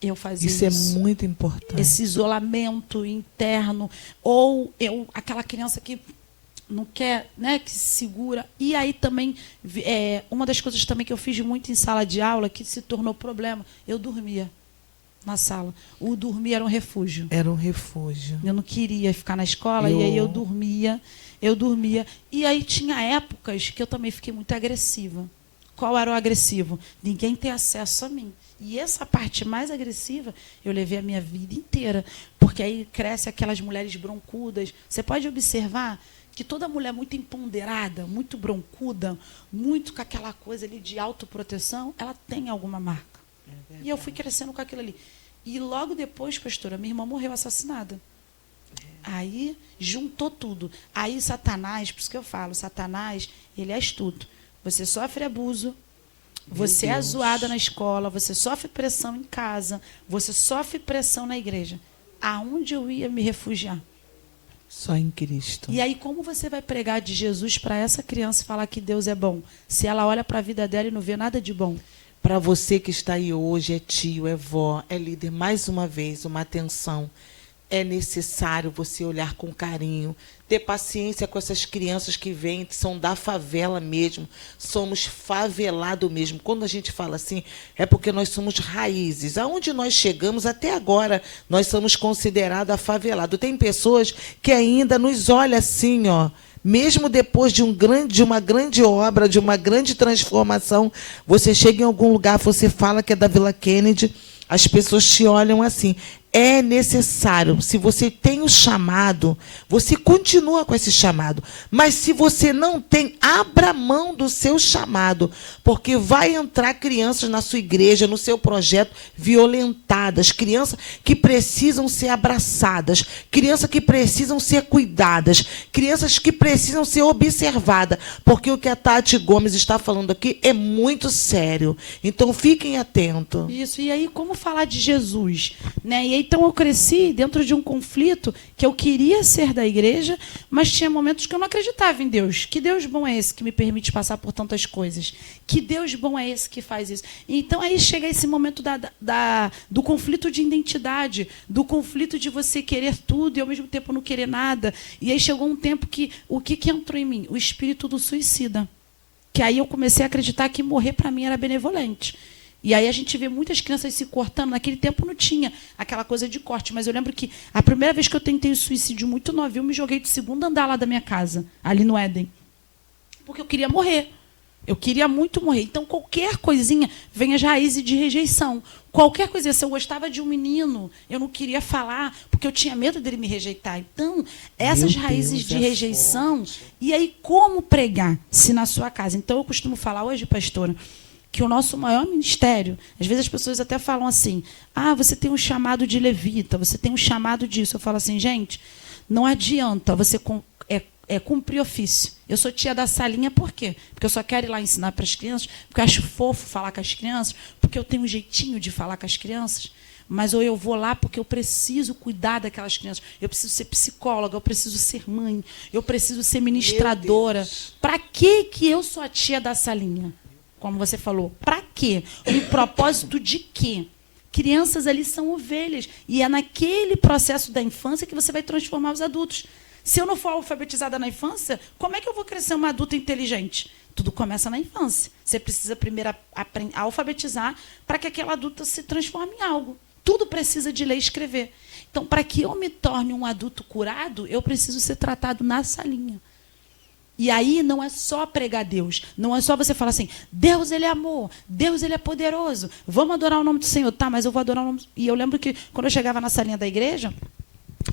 Eu fazia isso. Isso é muito importante. Esse isolamento interno. Ou aquela criança que não quer, né, que se segura. E aí também, uma das coisas também que eu fiz muito em sala de aula, que se tornou problema, eu dormia na sala. O dormir era um refúgio. Era um refúgio. Eu não queria ficar na escola, e aí eu dormia. E aí tinha épocas que eu também fiquei muito agressiva. Qual era o agressivo? Ninguém tem acesso a mim. E essa parte mais agressiva eu levei a minha vida inteira. Porque aí cresce aquelas mulheres broncudas. Você pode observar que toda mulher muito empoderada, muito broncuda, muito com aquela coisa ali de autoproteção, ela tem alguma marca. E eu fui crescendo com aquilo ali. E logo depois, pastora, minha irmã morreu assassinada. Aí juntou tudo. Aí Satanás, por isso que eu falo, Satanás, ele é astuto. Você sofre abuso, você é zoada na escola, você sofre pressão em casa, você sofre pressão na igreja. Aonde eu ia me refugiar? Só em Cristo. E aí, como você vai pregar de Jesus para essa criança e falar que Deus é bom, se ela olha para a vida dela e não vê nada de bom? Para você que está aí hoje, é tio, é vó, é líder, mais uma vez, uma atenção. É necessário você olhar com carinho, ter paciência com essas crianças que vêm, que são da favela mesmo, somos favelado mesmo. Quando a gente fala assim, é porque nós somos raízes. Aonde nós chegamos, até agora, nós somos considerados favelado. Tem pessoas que ainda nos olham assim, ó, mesmo depois de uma grande obra, de uma grande transformação, você chega em algum lugar, você fala que é da Vila Kennedy, as pessoas te olham assim. É necessário, se você tem o chamado, você continua com esse chamado. Mas se você não tem, abra mão do seu chamado, porque vai entrar crianças na sua igreja, no seu projeto, violentadas, crianças que precisam ser abraçadas, crianças que precisam ser cuidadas, crianças que precisam ser observadas, porque o que a Tati Gomes está falando aqui é muito sério. Então, fiquem atentos. Isso, e aí como falar de Jesus, né? E aí, então eu cresci dentro de um conflito que eu queria ser da igreja, mas tinha momentos que eu não acreditava em Deus. Que Deus bom é esse que me permite passar por tantas coisas? Que Deus bom é esse que faz isso? Então aí chega esse momento do conflito de identidade, do conflito de você querer tudo e ao mesmo tempo não querer nada. E aí chegou um tempo que o que entrou em mim? O espírito do suicida. Que aí eu comecei a acreditar que morrer para mim era benevolente. E aí a gente vê muitas crianças se cortando. Naquele tempo não tinha aquela coisa de corte, mas eu lembro que a primeira vez que eu tentei o suicídio muito novinho, eu me joguei do segundo andar lá da minha casa, ali no Éden. Porque eu queria morrer. Eu queria muito morrer. Então, qualquer coisinha vem as raízes de rejeição. Qualquer coisa, se eu gostava de um menino, eu não queria falar, porque eu tinha medo dele me rejeitar. Então, essas raízes de rejeição... E aí, como pregar se na sua casa? Então, eu costumo falar hoje, pastora, que o nosso maior ministério, às vezes as pessoas até falam assim, você tem um chamado de levita, você tem um chamado disso. Eu falo assim, gente, não adianta você cumprir ofício. Eu sou tia da salinha, por quê? Porque eu só quero ir lá ensinar para as crianças, porque eu acho fofo falar com as crianças, porque eu tenho um jeitinho de falar com as crianças, mas ou eu vou lá porque eu preciso cuidar daquelas crianças, eu preciso ser psicóloga, eu preciso ser mãe, eu preciso ser ministradora. Para que eu sou a tia da salinha? Como você falou, para quê? O propósito de quê? Crianças ali são ovelhas, e é naquele processo da infância que você vai transformar os adultos. Se eu não for alfabetizada na infância, como é que eu vou crescer uma adulta inteligente? Tudo começa na infância. Você precisa primeiro alfabetizar para que aquela adulta se transforme em algo. Tudo precisa de ler e escrever. Então, para que eu me torne um adulto curado, eu preciso ser tratado na salinha. E aí não é só pregar Deus, não é só você falar assim, Deus ele é amor, Deus ele é poderoso, vamos adorar o nome do Senhor, tá, mas eu vou adorar o nome do... E eu lembro que quando eu chegava na salinha da igreja,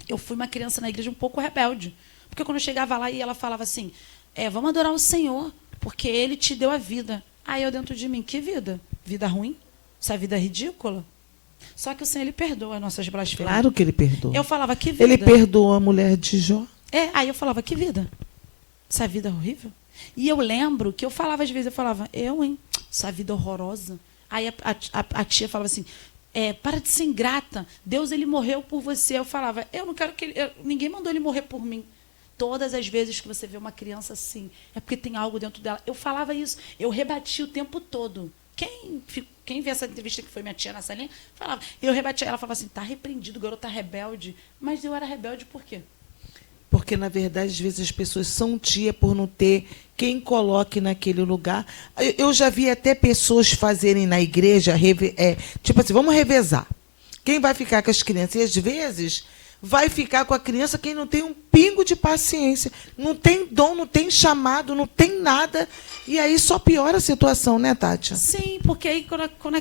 eu fui uma criança na igreja um pouco rebelde, porque quando eu chegava lá e ela falava assim, vamos adorar o Senhor, porque ele te deu a vida. Aí eu dentro de mim, que vida? Vida ruim? Essa vida é ridícula? Só que o Senhor ele perdoa as nossas blasfêmias. Claro que ele perdoa. Eu falava, que vida? Ele perdoou a mulher de Jó. Aí eu falava, que vida? Essa vida é horrível. E eu lembro que eu falava, às vezes, essa vida horrorosa. Aí a tia falava assim, para de ser ingrata, Deus ele morreu por você. Eu falava, eu não quero que ninguém mandou ele morrer por mim. Todas as vezes que você vê uma criança assim, é porque tem algo dentro dela. Eu falava isso, eu rebatia o tempo todo. Quem vê essa entrevista que foi minha tia na salinha, falava, eu rebatia. Ela falava assim, tá repreendido, garota rebelde. Mas eu era rebelde por quê? Porque, na verdade, às vezes as pessoas são tia por não ter quem coloque naquele lugar. Eu já vi até pessoas fazerem na igreja, tipo assim, vamos revezar. Quem vai ficar com as crianças? E, às vezes, vai ficar com a criança quem não tem um pingo de paciência, não tem dom, não tem chamado, não tem nada. E aí só piora a situação, né, Tati? Sim, porque aí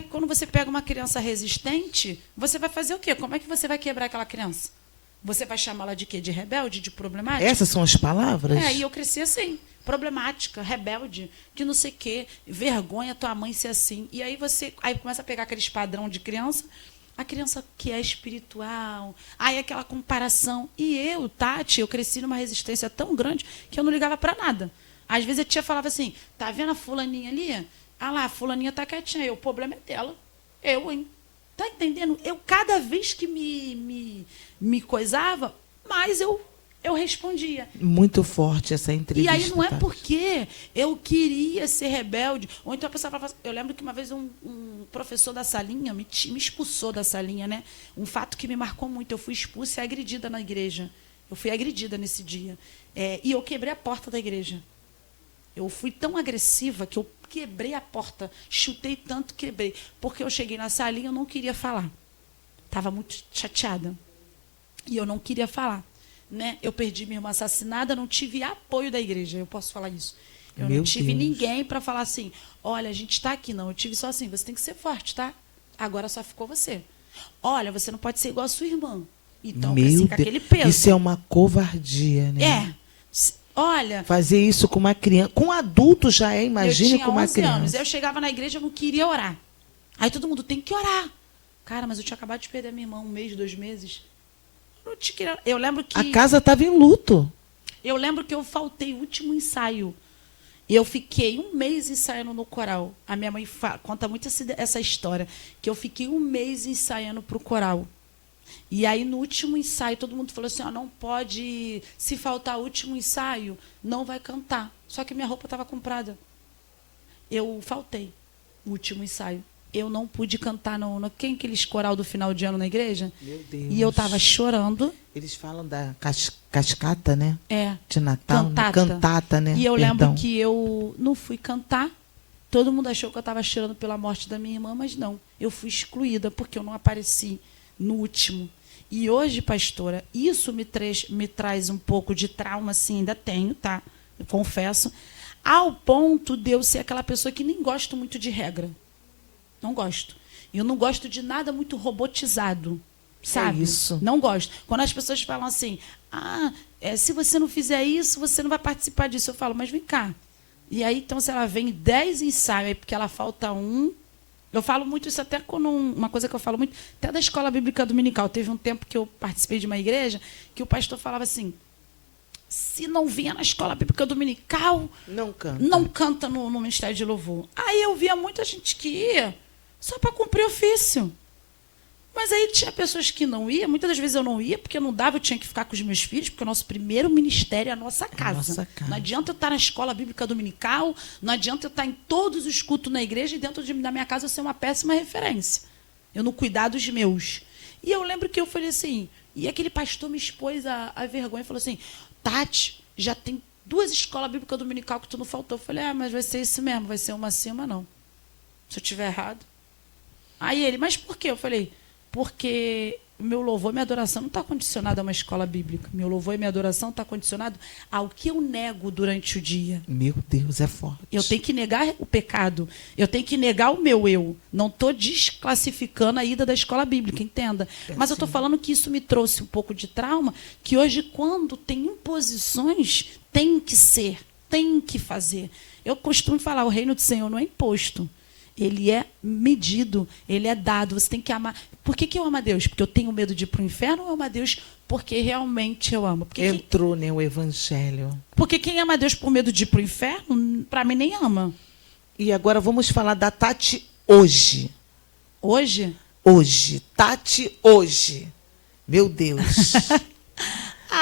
quando você pega uma criança resistente, você vai fazer o quê? Como é que você vai quebrar aquela criança? Você vai chamá-la de quê? De rebelde, de problemática? Essas são as palavras? E eu cresci assim, problemática, rebelde, que não sei o quê, vergonha tua mãe ser assim. E aí aí começa a pegar aqueles padrão de criança, a criança que é espiritual, aí aquela comparação. E eu, Tati, eu cresci numa resistência tão grande que eu não ligava para nada. Às vezes a tia falava assim, tá vendo a fulaninha ali? A fulaninha tá quietinha. O problema é dela. Tá entendendo? Cada vez que me coisava, mais eu respondia. Muito forte essa entrevista. E aí não é porque eu queria ser rebelde. Ou então a pessoa falava... Eu lembro que uma vez um professor da salinha me expulsou da salinha, né? Um fato que me marcou muito. Eu fui expulsa e agredida na igreja. Eu fui agredida nesse dia. E eu quebrei a porta da igreja. Eu fui tão agressiva que eu quebrei a porta, chutei tanto, quebrei. Porque eu cheguei na salinha e eu não queria falar. Estava muito chateada. E eu não queria falar. Né? Eu perdi minha irmã assassinada, não tive apoio da igreja. Eu posso falar isso. Eu não tive ninguém para falar assim, olha, a gente está aqui. Não, eu tive só assim, você tem que ser forte, tá? Agora só ficou você. Olha, você não pode ser igual a sua irmã. Então, eu cresci com aquele peso. Isso é uma covardia, né? Olha... Fazer isso com uma criança. Com um adulto já imagine com uma criança. Eu tinha 11 anos. Eu chegava na igreja, eu não queria orar. Aí todo mundo tem que orar. Cara, mas eu tinha acabado de perder a minha irmã 1 mês, 2 meses. Eu lembro que... A casa estava em luto. Eu lembro que eu faltei o último ensaio. Eu fiquei 1 mês ensaiando no coral. A minha mãe conta muito essa história. Que eu fiquei 1 mês ensaiando para o coral. E aí, no último ensaio, todo mundo falou assim, não pode, se faltar o último ensaio, não vai cantar. Só que minha roupa estava comprada. Eu faltei o último ensaio. Eu não pude cantar quem aqueles coral do final de ano na igreja? Meu Deus. E eu estava chorando. Eles falam da cascata, né? De Natal. Cantata, né? E eu lembro que eu não fui cantar. Todo mundo achou que eu estava chorando pela morte da minha irmã, mas não. Eu fui excluída porque eu não apareci no último. E hoje, pastora, isso me traz um pouco de trauma, sim, ainda tenho, tá? Eu confesso. Ao ponto de eu ser aquela pessoa que nem gosto muito de regra. Não gosto. Eu não gosto de nada muito robotizado, sabe? É isso. Não gosto. Quando as pessoas falam assim, se você não fizer isso, você não vai participar disso. Eu falo, mas vem cá. E aí, então, se ela vem 10 ensaios, aí porque ela falta um. Eu falo muito isso até quando uma coisa que eu falo muito, até da escola bíblica dominical. Teve um tempo que eu participei de uma igreja que o pastor falava assim: se não vinha na escola bíblica dominical, não canta no Ministério de Louvor. Aí eu via muita gente que ia só para cumprir ofício. Mas aí tinha pessoas que não iam, muitas das vezes eu não ia, porque não dava, eu tinha que ficar com os meus filhos, porque o nosso primeiro ministério é a nossa casa. Não adianta eu estar na escola bíblica dominical, não adianta eu estar em todos os cultos na igreja e dentro da minha casa eu ser uma péssima referência. Eu não cuidar dos meus. E eu lembro que eu falei assim, e aquele pastor me expôs a vergonha e falou assim: Tati, já tem 2 escolas bíblicas dominical que tu não faltou. Eu falei: mas vai ser isso mesmo, vai ser uma sim, uma não. Se eu estiver errado. Aí ele: mas por quê? Eu falei: porque meu louvor e minha adoração não está condicionado a uma escola bíblica. Meu louvor e minha adoração está condicionado ao que eu nego durante o dia. Meu Deus, é forte. Eu tenho que negar o pecado. Eu tenho que negar o meu eu. Não estou desclassificando a ida da escola bíblica, entenda. Mas eu estou falando que isso me trouxe um pouco de trauma, que hoje, quando tem imposições, tem que ser, tem que fazer. Eu costumo falar, o reino do Senhor não é imposto. Ele é medido, ele é dado. Você tem que amar. Por que eu amo a Deus? Porque eu tenho medo de ir para o inferno, ou eu amo a Deus porque realmente eu amo? Porque entrou, né, o evangelho. Porque quem ama a Deus por medo de ir para o inferno, para mim, nem ama. E agora vamos falar da Tati hoje. Hoje? Hoje. Tati hoje. Meu Deus.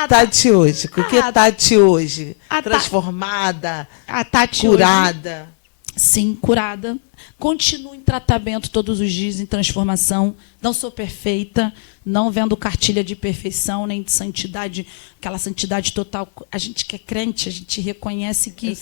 Tati hoje. O que é Tati hoje? Transformada, a Tati curada. Hoje, sim, curada. Continuo em tratamento todos os dias, em transformação. Não sou perfeita, não vendo cartilha de perfeição, nem de santidade, aquela santidade total. A gente que é crente, a gente reconhece que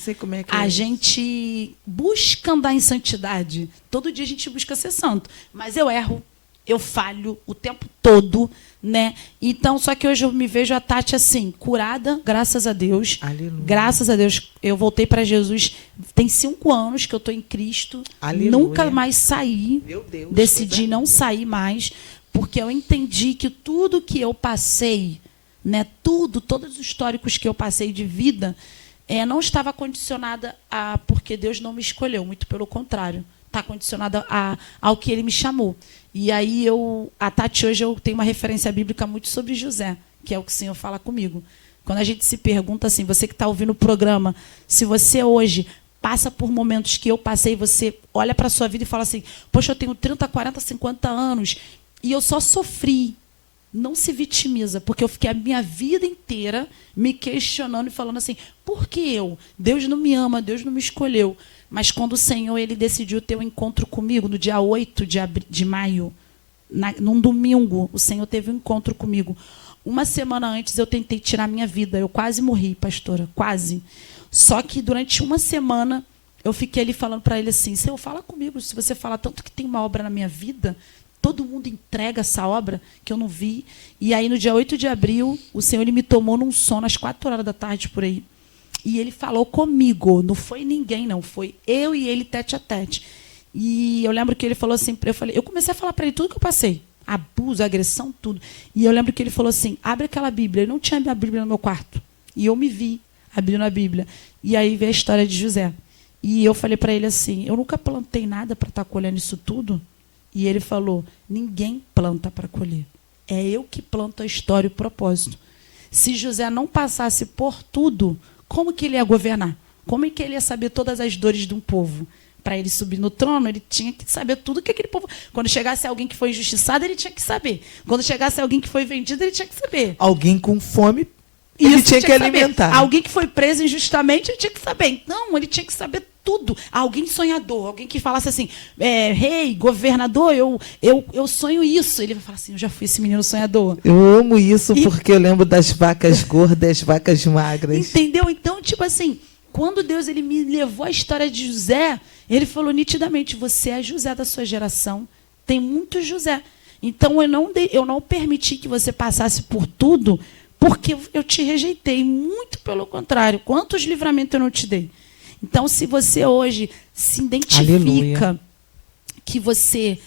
a gente busca andar em santidade. Todo dia a gente busca ser santo. Mas eu erro, eu falho o tempo todo, né? Então, só que hoje eu me vejo a Tati assim, curada, graças a Deus. Aleluia. Graças a Deus, eu voltei para Jesus. Tem 5 anos que eu estou em Cristo. Aleluia. Nunca mais saí. Meu Deus, decidi não sair mais, porque eu entendi que tudo que eu passei, né, todos os históricos que eu passei de vida, não estava condicionada a porque Deus não me escolheu, muito pelo contrário. Está condicionada ao que ele me chamou. E aí, a Tati, hoje eu tenho uma referência bíblica muito sobre José, que é o que o Senhor fala comigo. Quando a gente se pergunta assim, você que está ouvindo o programa, se você hoje passa por momentos que eu passei, você olha para a sua vida e fala assim: poxa, eu tenho 30, 40, 50 anos e eu só sofri. Não se vitimiza, porque eu fiquei a minha vida inteira me questionando e falando assim: por que eu? Deus não me ama, Deus não me escolheu. Mas quando o Senhor ele decidiu ter um encontro comigo, no dia 8 de maio, num domingo, o Senhor teve um encontro comigo. Uma semana antes eu tentei tirar minha vida. Eu quase morri, pastora, quase. Só que durante uma semana eu fiquei ali falando para ele assim: Senhor, fala comigo. Se você fala tanto que tem uma obra na minha vida, todo mundo entrega essa obra que eu não vi. E aí no dia 8 de abril, o Senhor ele me tomou num sono às 4 horas da tarde por aí. E ele falou comigo, não foi ninguém, não, foi eu e ele tete a tete. E eu lembro que ele falou assim, eu comecei a falar para ele tudo que eu passei, abuso, agressão, tudo. E eu lembro que ele falou assim: abre aquela Bíblia. Eu não tinha a Bíblia no meu quarto. E eu me vi abrindo a Bíblia. E aí veio a história de José. E eu falei para ele assim: eu nunca plantei nada para estar colhendo isso tudo. E ele falou: ninguém planta para colher. É eu que planto a história e o propósito. Se José não passasse por tudo, como que ele ia governar? Como é que ele ia saber todas as dores de um povo? Para ele subir no trono, ele tinha que saber tudo que aquele povo... Quando chegasse alguém que foi injustiçado, ele tinha que saber. Quando chegasse alguém que foi vendido, ele tinha que saber. Alguém com fome, ele tinha que alimentar. Alguém que foi preso injustamente, ele tinha que saber. Então, ele tinha que saber tudo. Alguém sonhador, alguém que falasse assim: rei, governador, eu sonho isso. Ele vai falar assim: eu já fui esse menino sonhador. Eu amo isso porque eu lembro das vacas gordas, vacas magras. Entendeu? Então, tipo assim, quando Deus ele me levou à história de José, ele falou nitidamente: você é José da sua geração. Tem muito José. Então, eu não permiti que você passasse por tudo porque eu te rejeitei. Muito pelo contrário. Quantos livramentos eu não te dei? Então, se você hoje se identifica Aleluia. Que você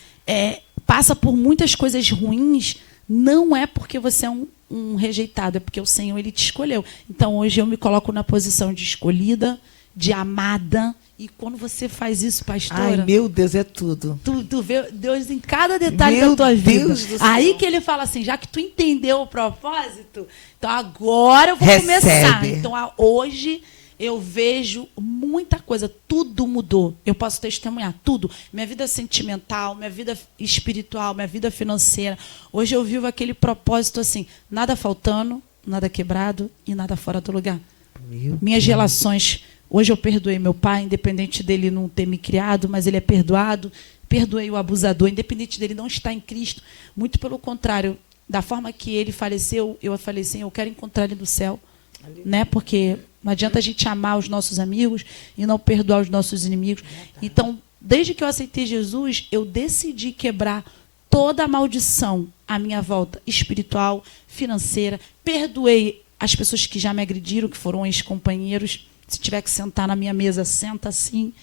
passa por muitas coisas ruins, não é porque você é um rejeitado, é porque o Senhor ele te escolheu. Então, hoje eu me coloco na posição de escolhida, de amada. E quando você faz isso, pastora... Ai, meu Deus, é tudo. Tu vê Deus em cada detalhe Meu da tua vida. Deus do céu. Aí que ele fala assim, já que tu entendeu o propósito, então agora eu vou Recebe. começar. Então hoje eu vejo muita coisa, tudo mudou. Eu posso testemunhar, tudo. Minha vida sentimental, minha vida espiritual, minha vida financeira. Hoje eu vivo aquele propósito assim, nada faltando, nada quebrado e nada fora do lugar. Minhas relações... Hoje eu perdoei meu pai, independente dele não ter me criado, mas ele é perdoado. Perdoei o abusador, independente dele não estar em Cristo. Muito pelo contrário, da forma que ele faleceu, eu falei assim, eu quero encontrar ele no céu. Né? Porque não adianta a gente amar os nossos amigos e não perdoar os nossos inimigos. Então, desde que eu aceitei Jesus, eu decidi quebrar toda a maldição à minha volta, espiritual, financeira. Perdoei as pessoas que já me agrediram, que foram ex-companheiros. Se tiver que sentar na minha mesa, senta assim.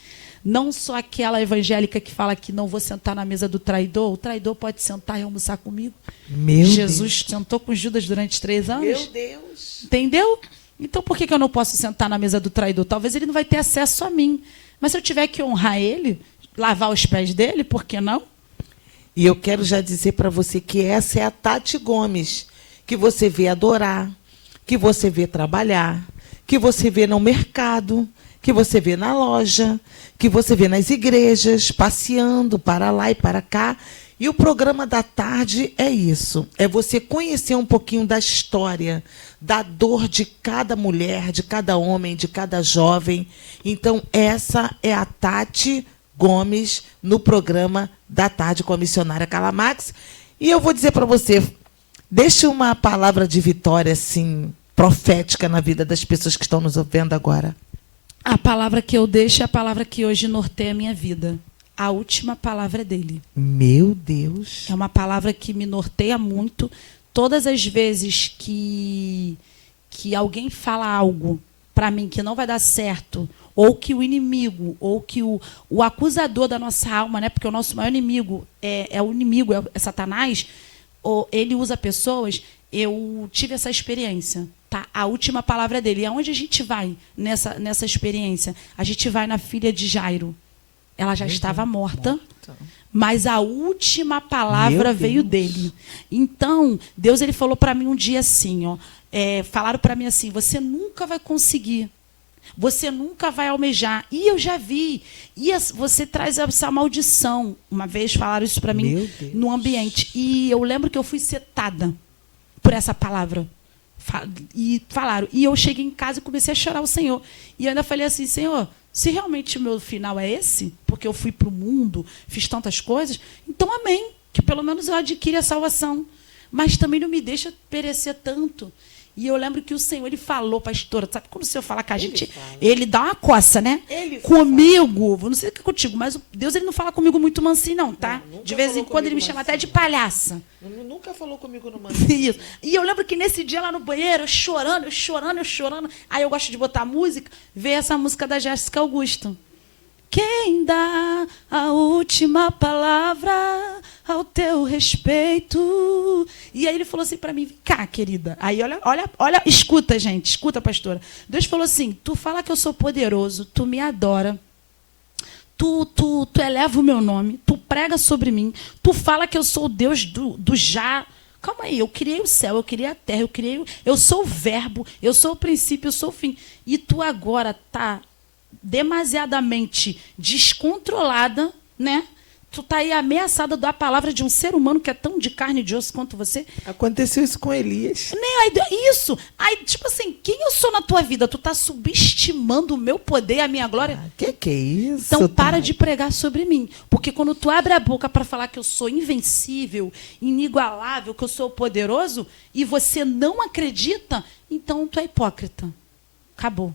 Não só aquela evangélica que fala que não vou sentar na mesa do traidor. O traidor pode sentar e almoçar comigo. Jesus sentou com Judas durante 3 anos. Meu Deus. Entendeu? Então, por que eu não posso sentar na mesa do traidor? Talvez ele não vai ter acesso a mim. Mas se eu tiver que honrar ele, lavar os pés dele, por que não? E eu quero já dizer para você que essa é a Tati Gomes, que você vê adorar, que você vê trabalhar, que você vê no mercado, que você vê na loja, que você vê nas igrejas, passeando para lá e para cá. E o programa da tarde é isso, é você conhecer um pouquinho da história, da dor de cada mulher, de cada homem, de cada jovem. Então, essa é a Tati Gomes no programa da tarde com a missionária Carla Max. E eu vou dizer para você, deixe uma palavra de vitória, assim, profética na vida das pessoas que estão nos ouvindo agora. A palavra que eu deixo é a palavra que hoje norteia a minha vida. A última palavra é dele. Meu Deus. É uma palavra que me norteia muito. Todas as vezes que alguém fala algo para mim que não vai dar certo, ou que o inimigo, ou que o acusador da nossa alma, né? Porque o nosso maior inimigo é o inimigo, é Satanás, ou ele usa pessoas. Eu tive essa experiência. Tá? A última palavra dele. E aonde a gente vai nessa experiência? A gente vai na filha de Jairo. Ela já estava morta, mas a última palavra veio dele. Então, Deus ele falou para mim um dia assim, ó, falaram para mim assim, você nunca vai conseguir, você nunca vai almejar. E eu já vi. E você traz essa maldição. Uma vez falaram isso para mim no ambiente. E eu lembro que eu fui setada por essa palavra. E falaram. E eu cheguei em casa e comecei a chorar ao Senhor. E eu ainda falei assim, Senhor, se realmente o meu final é esse, porque eu fui para o mundo, fiz tantas coisas, então amém, que pelo menos eu adquire a salvação. Mas também não me deixa perecer tanto. E eu lembro que o Senhor, ele falou, pastora, sabe quando o Senhor fala com a gente, ele dá uma coça, né? Comigo, não sei o que é contigo, mas Deus ele não fala comigo muito mansinho, não, tá? De vez em quando ele me chama até de palhaça. Nunca falou comigo no mansinho. Isso. E eu lembro que nesse dia lá no banheiro, eu chorando. Aí eu gosto de botar música, ver essa música da Jéssica Augusto. Quem dá a última palavra ao teu respeito? E aí ele falou assim para mim, vem cá, querida. Aí olha, escuta, gente, escuta, pastora. Deus falou assim, tu fala que eu sou poderoso, tu me adora, tu eleva o meu nome, tu prega sobre mim, tu fala que eu sou o Deus do já. Calma aí, eu criei o céu, eu criei a terra, eu sou o verbo, eu sou o princípio, eu sou o fim. E tu agora tá demasiadamente descontrolada, né? Tu tá aí ameaçada da palavra de um ser humano que é tão de carne e de osso quanto você. Aconteceu isso com Elias. Isso. Aí, tipo assim, quem eu sou na tua vida? Tu tá subestimando o meu poder e a minha glória? Que é isso? Então para de pregar sobre mim. Porque quando tu abre a boca para falar que eu sou invencível, inigualável, que eu sou poderoso, e você não acredita, então tu é hipócrita. Acabou.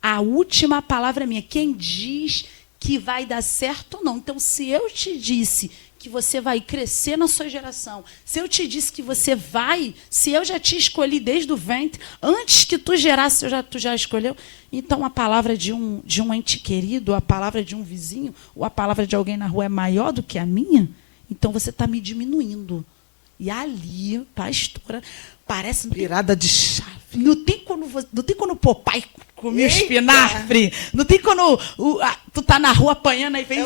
A última palavra é minha. Quem diz que vai dar certo ou não. Então, se eu te disse que você vai crescer na sua geração, se eu te disse que você vai, se eu já te escolhi desde o ventre, antes que tu gerasse, tu já escolheu, então a palavra de um ente querido, a palavra de um vizinho, ou a palavra de alguém na rua é maior do que a minha, então você está me diminuindo. E ali, pastora, parece... Virada de chave. Não tem quando o papai comia espinafre. Não tem quando tu tá na rua apanhando, aí vem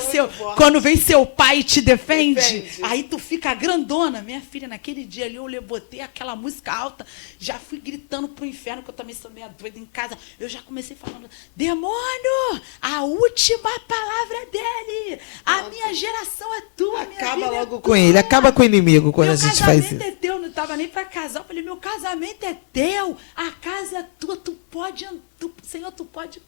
quando vem seu pai e te defende. Aí tu fica grandona. Minha filha, naquele dia ali, eu botei aquela música alta, já fui gritando pro inferno, que eu também sou meio doida em casa. Eu já comecei falando, demônio, a última palavra é dele. A minha geração é tua. Acaba logo com ele, acaba com o inimigo quando a gente faz isso. Meu casamento é teu, não estava nem para casar. Eu falei, meu casamento é teu, a casa é tua, tu pode, Senhor, tu pode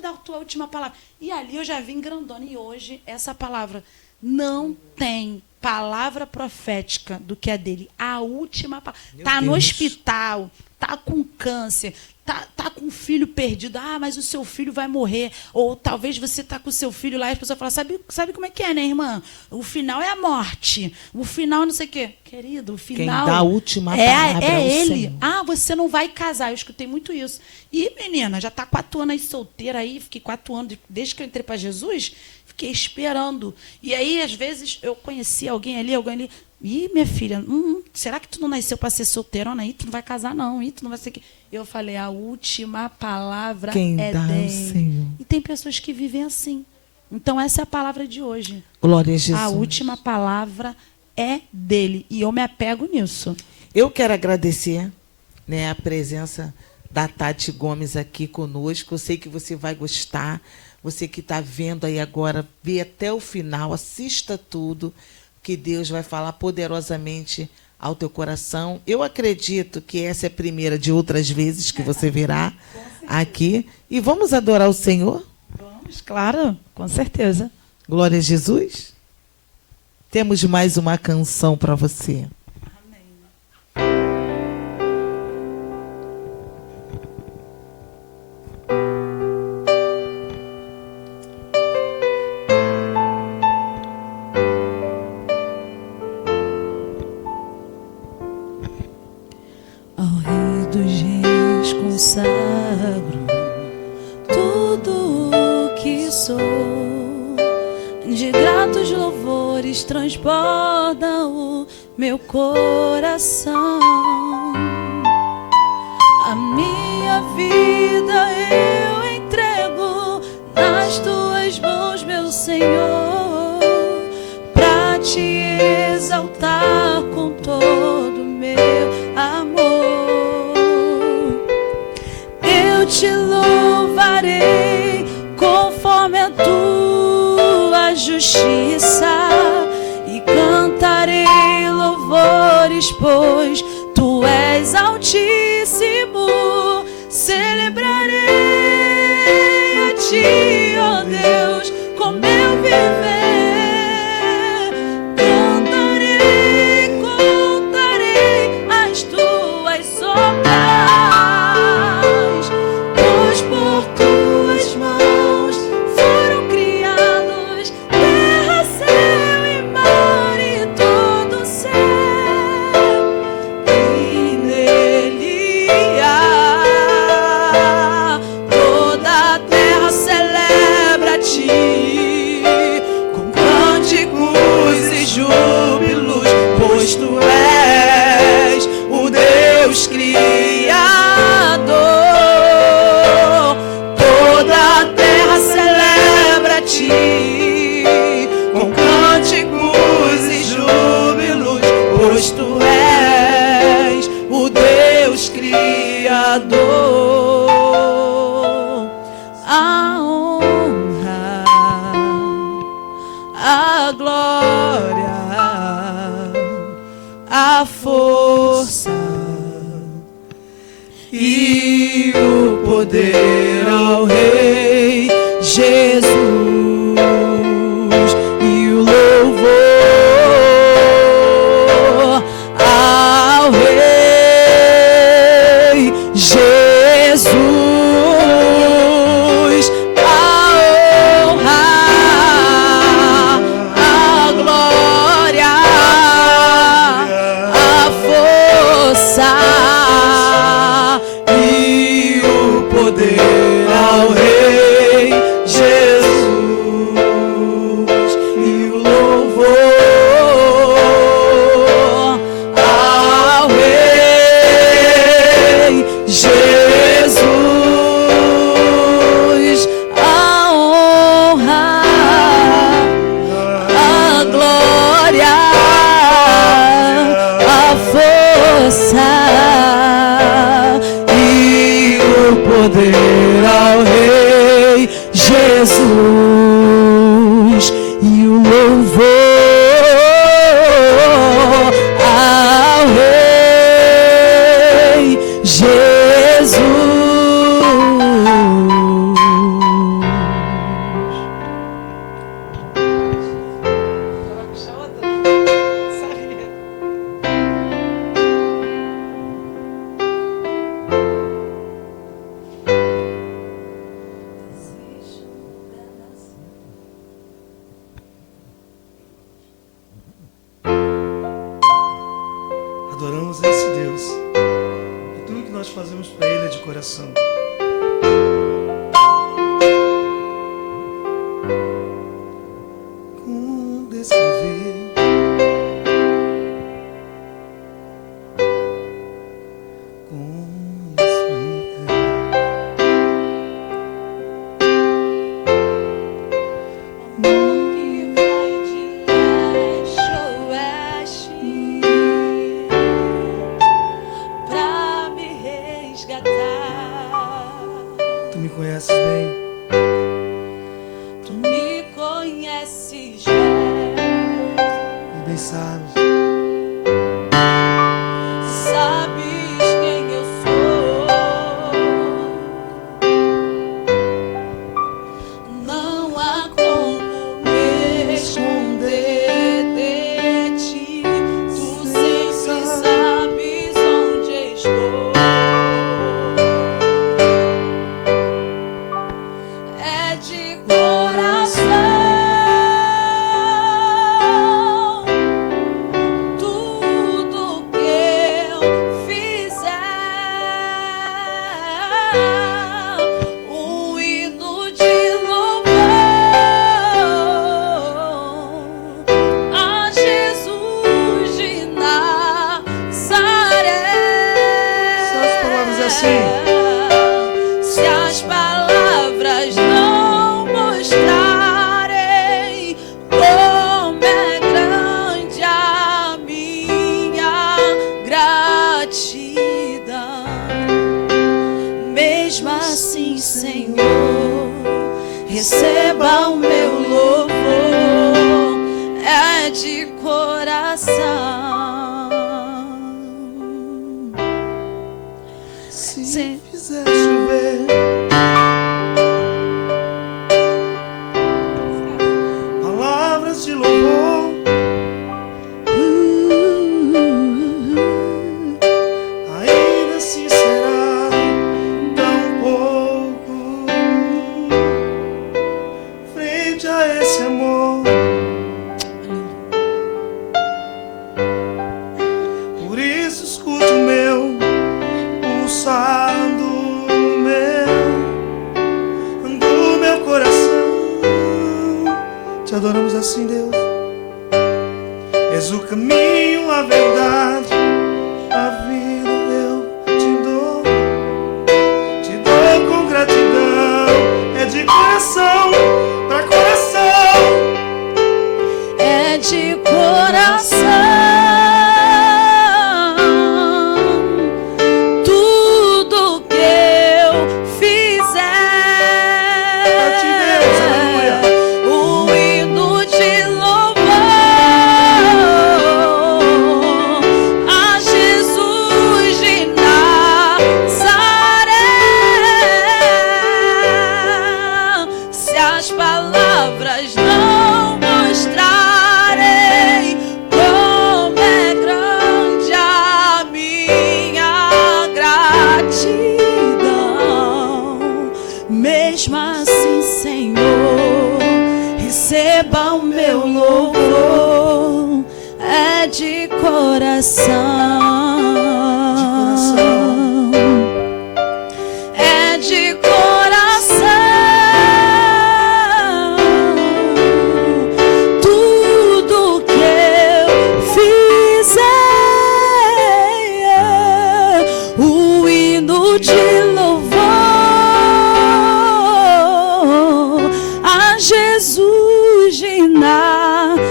dar a tua última palavra. E ali eu já vim grandona. E hoje, essa palavra não tem palavra profética do que é dele. A última palavra. Está no hospital, está com câncer, tá com um filho perdido. Ah, mas o seu filho vai morrer. Ou talvez você está com o seu filho lá e as pessoas falam, sabe como é que é, né, irmã? O final é a morte. O final não sei o quê. Querido, o final... Quem dá a última palavra é ele. Senhor. Ah, você não vai casar. Eu escutei muito isso. E, menina, já está 4 anos aí solteira aí. Fiquei 4 anos, desde que eu entrei para Jesus, fiquei esperando. E aí, às vezes, eu conheci alguém ali. Ih, minha filha, será que tu não nasceu para ser solteirona? Aí tu não vai casar, não. Aí tu não vai ser... Eu falei, a última palavra é dele. Senhor. E tem pessoas que vivem assim. Então, essa é a palavra de hoje. Glória a Jesus. A última palavra é dele. E eu me apego nisso. Eu quero agradecer, né, a presença da Tati Gomes aqui conosco. Eu sei que você vai gostar. Você que está vendo aí agora, vê até o final, assista tudo, que Deus vai falar poderosamente ao teu coração. Eu acredito que essa é a primeira de outras vezes que você virá aqui. E vamos adorar o Senhor? Vamos, claro, com certeza. Glória a Jesus. Temos mais uma canção para você. Transborda o meu coração. A minha vida eu entrego nas tuas mãos, meu Senhor, para te exaltar com todo o meu amor. Eu te louvarei conforme a tua justiça. Cantarei louvores, pois tu és altíssimo. Celebrarei a ti, ó Deus, com meu viver. Contarei as tuas obras, pois por tuas mãos foram criados terra, céu e mar e todo o céu. E nele há toda a terra celebra-te com cânticos e júbilos, pois tu és o Deus Criador. Toda a terra celebra-te com cânticos e júbilos, pois tu és o Deus Criador. A honra, a glória, a força e o poder ao Rei Jesus, e o louvor ao Rei Jesus, a honra, a glória, a força e o poder ao Rei Jesus. força e o poder ao Rei Jesus e o louvor ao Rei Jesus. Adoramos esse Deus e tudo que nós fazemos para Ele é de coração. Como descrever como explicar que vai de leste a oeste pra me resgatar. Tu me conheces bem, Tu me conheces bem, e bem sabes sabes quem eu sou. Não há como me esconder de ti. Tu sempre sabes onde estou. É de coração. Tudo que eu fizer, um hino de louvor a Jesus de Nazaré. Se as palavras é assim. Se as palavras não mostrarem como é grande a minha gratidão, mesmo assim, Senhor, receba o meu louvor, é de coração. se fizer chover palavras de louvor, ainda assim será tão pouco frente a esse amor. Por isso escute o meu pulsar do meu coração. Te adoramos assim, Deus. És o caminho, a verdade, a vida. Eu te dou com gratidão. É de coração pra coração. É de coração. Tudo que eu fizer, Pra ti, Deus, aleluia. um hino de louvor a Jesus de Nazaré. Se as palavras não mostrarem como é grande a minha gratidão, mesmo assim, Senhor, receba o meu louvor, é de coração. É de coração. Tudo que eu fizer, o hino de louvor a Jesus de Nazaré.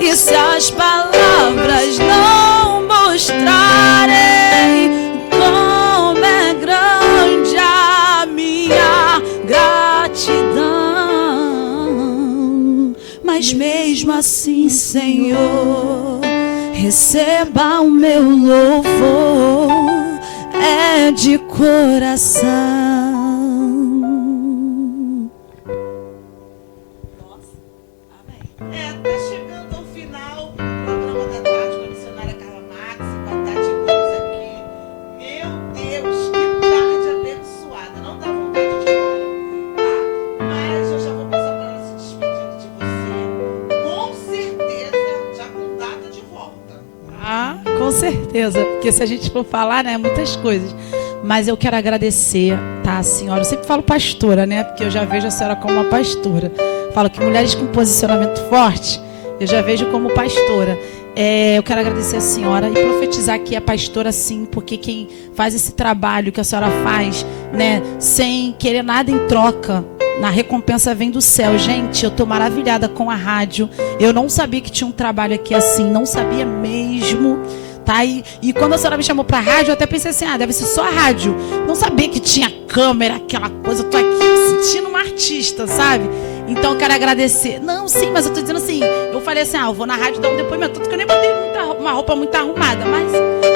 E se as palavras não mostrarem como é grande a minha gratidão, mas mesmo assim, Senhor, receba o meu louvor, é de coração. Tá chegando ao final o programa da tarde com a missionária Carla Max, com a Tati Gomes aqui. Meu Deus, que tarde abençoada. Não dá vontade de ir embora, tá? Mas eu já vou passar para ela se despedindo de você. Com certeza, já com data de volta. Ah, com certeza. Porque se a gente for falar, né, muitas coisas. Mas eu quero agradecer, tá, senhora? Eu sempre falo pastora, né? Porque eu já vejo a senhora como uma pastora. Falo que mulheres com posicionamento forte, eu já vejo como pastora. Eu quero agradecer a senhora e profetizar que é pastora sim, porque quem faz esse trabalho que a senhora faz, né, sem querer nada em troca, na recompensa vem do céu. Gente, eu tô maravilhada com a rádio. Eu não sabia que tinha um trabalho aqui assim, não sabia mesmo. Tá? E quando a senhora me chamou pra rádio, eu até pensei assim, deve ser só a rádio. Não sabia que tinha câmera, aquela coisa. Eu tô aqui me sentindo uma artista, sabe? Então eu quero agradecer. Não, sim, mas eu tô dizendo assim, eu falei assim, eu vou na rádio dar um depoimento, tanto que eu nem botei uma roupa muito arrumada, mas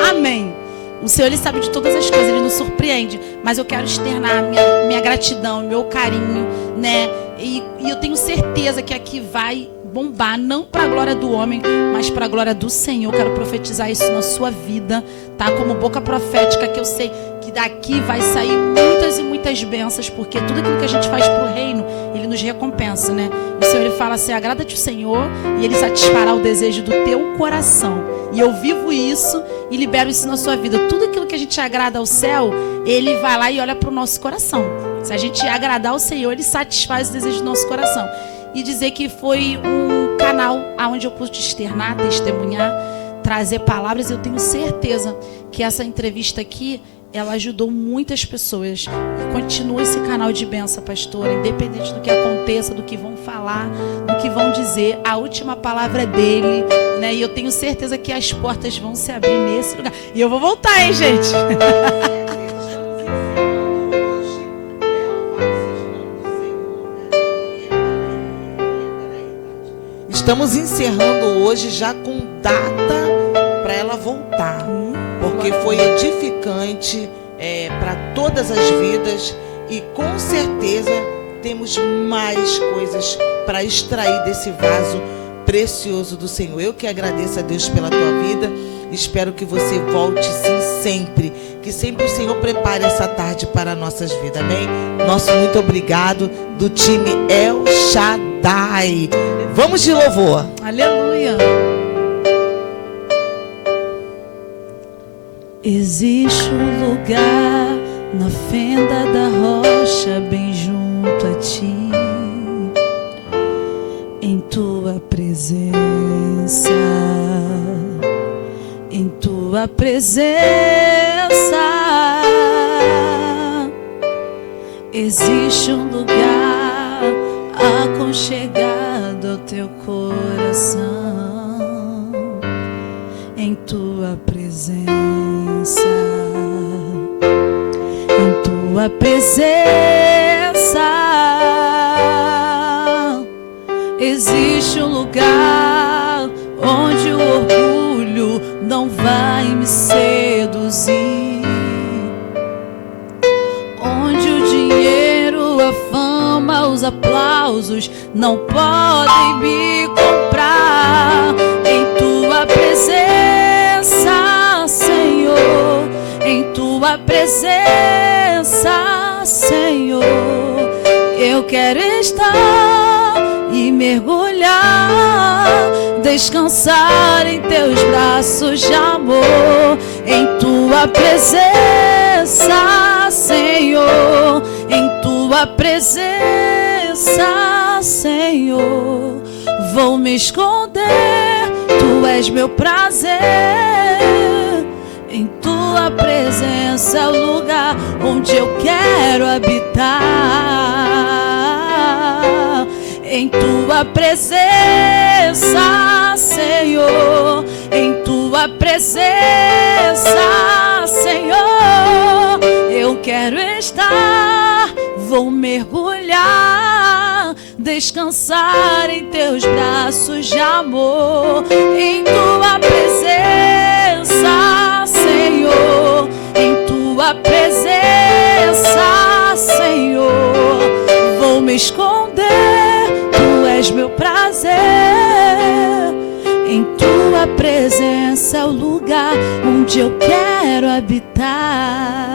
amém. O Senhor, Ele sabe de todas as coisas, Ele nos surpreende. Mas eu quero externar minha gratidão, meu carinho, né? E eu tenho certeza que aqui vai bombar, não para a glória do homem, mas para a glória do Senhor. Quero profetizar isso na sua vida, tá? Como boca profética, que eu sei que daqui vai sair muitas e muitas bênçãos, porque tudo aquilo que a gente faz pro reino, Ele nos recompensa, né? O Senhor, Ele fala assim, agrada-te o Senhor e Ele satisfará o desejo do teu coração. E eu vivo isso e libero isso na sua vida. Tudo aquilo que a gente agrada ao céu, Ele vai lá e olha pro nosso coração. Se a gente agradar ao Senhor, Ele satisfaz o desejo do nosso coração. E dizer que foi um canal onde eu pude externar, testemunhar, trazer palavras. Eu tenho certeza que essa entrevista aqui, ela ajudou muitas pessoas. E continua esse canal de bênção, pastora, independente do que aconteça, do que vão falar, do que vão dizer. A última palavra é dele, né? E eu tenho certeza que as portas vão se abrir nesse lugar. E eu vou voltar, hein, gente? Estamos encerrando hoje já com data para ela voltar, porque foi edificante para todas as vidas e com certeza temos mais coisas para extrair desse vaso precioso do Senhor. Eu que agradeço a Deus pela tua vida, espero que você volte sim sempre, que sempre o Senhor prepare essa tarde para nossas vidas, amém? Nosso muito obrigado do time El Shaddai. Vamos de louvor. Aleluia. Existe um lugar na fenda da rocha, bem junto a ti, em tua presença, em tua presença. Existe um lugar aconchegado ao teu coração, em tua presença, em tua presença. Existe um lugar onde o orgulho não vai me seduzir, onde o dinheiro, a fama, os aplausos não podem me comprar. Em tua presença, Senhor, em tua presença, Senhor, eu quero estar e mergulhar, descansar em teus braços de amor. Em tua presença, Senhor, em tua presença, Senhor, vou me esconder, tu és meu prazer. Em tua presença é o lugar onde eu quero habitar. Em tua presença, Senhor, Senhor, em tua presença, Senhor, eu quero estar, vou mergulhar, descansar em teus braços de amor, em tua presença, Senhor, em tua presença, Senhor, vou me esconder, tu és meu prazer, em tua presença é o lugar onde eu quero habitar.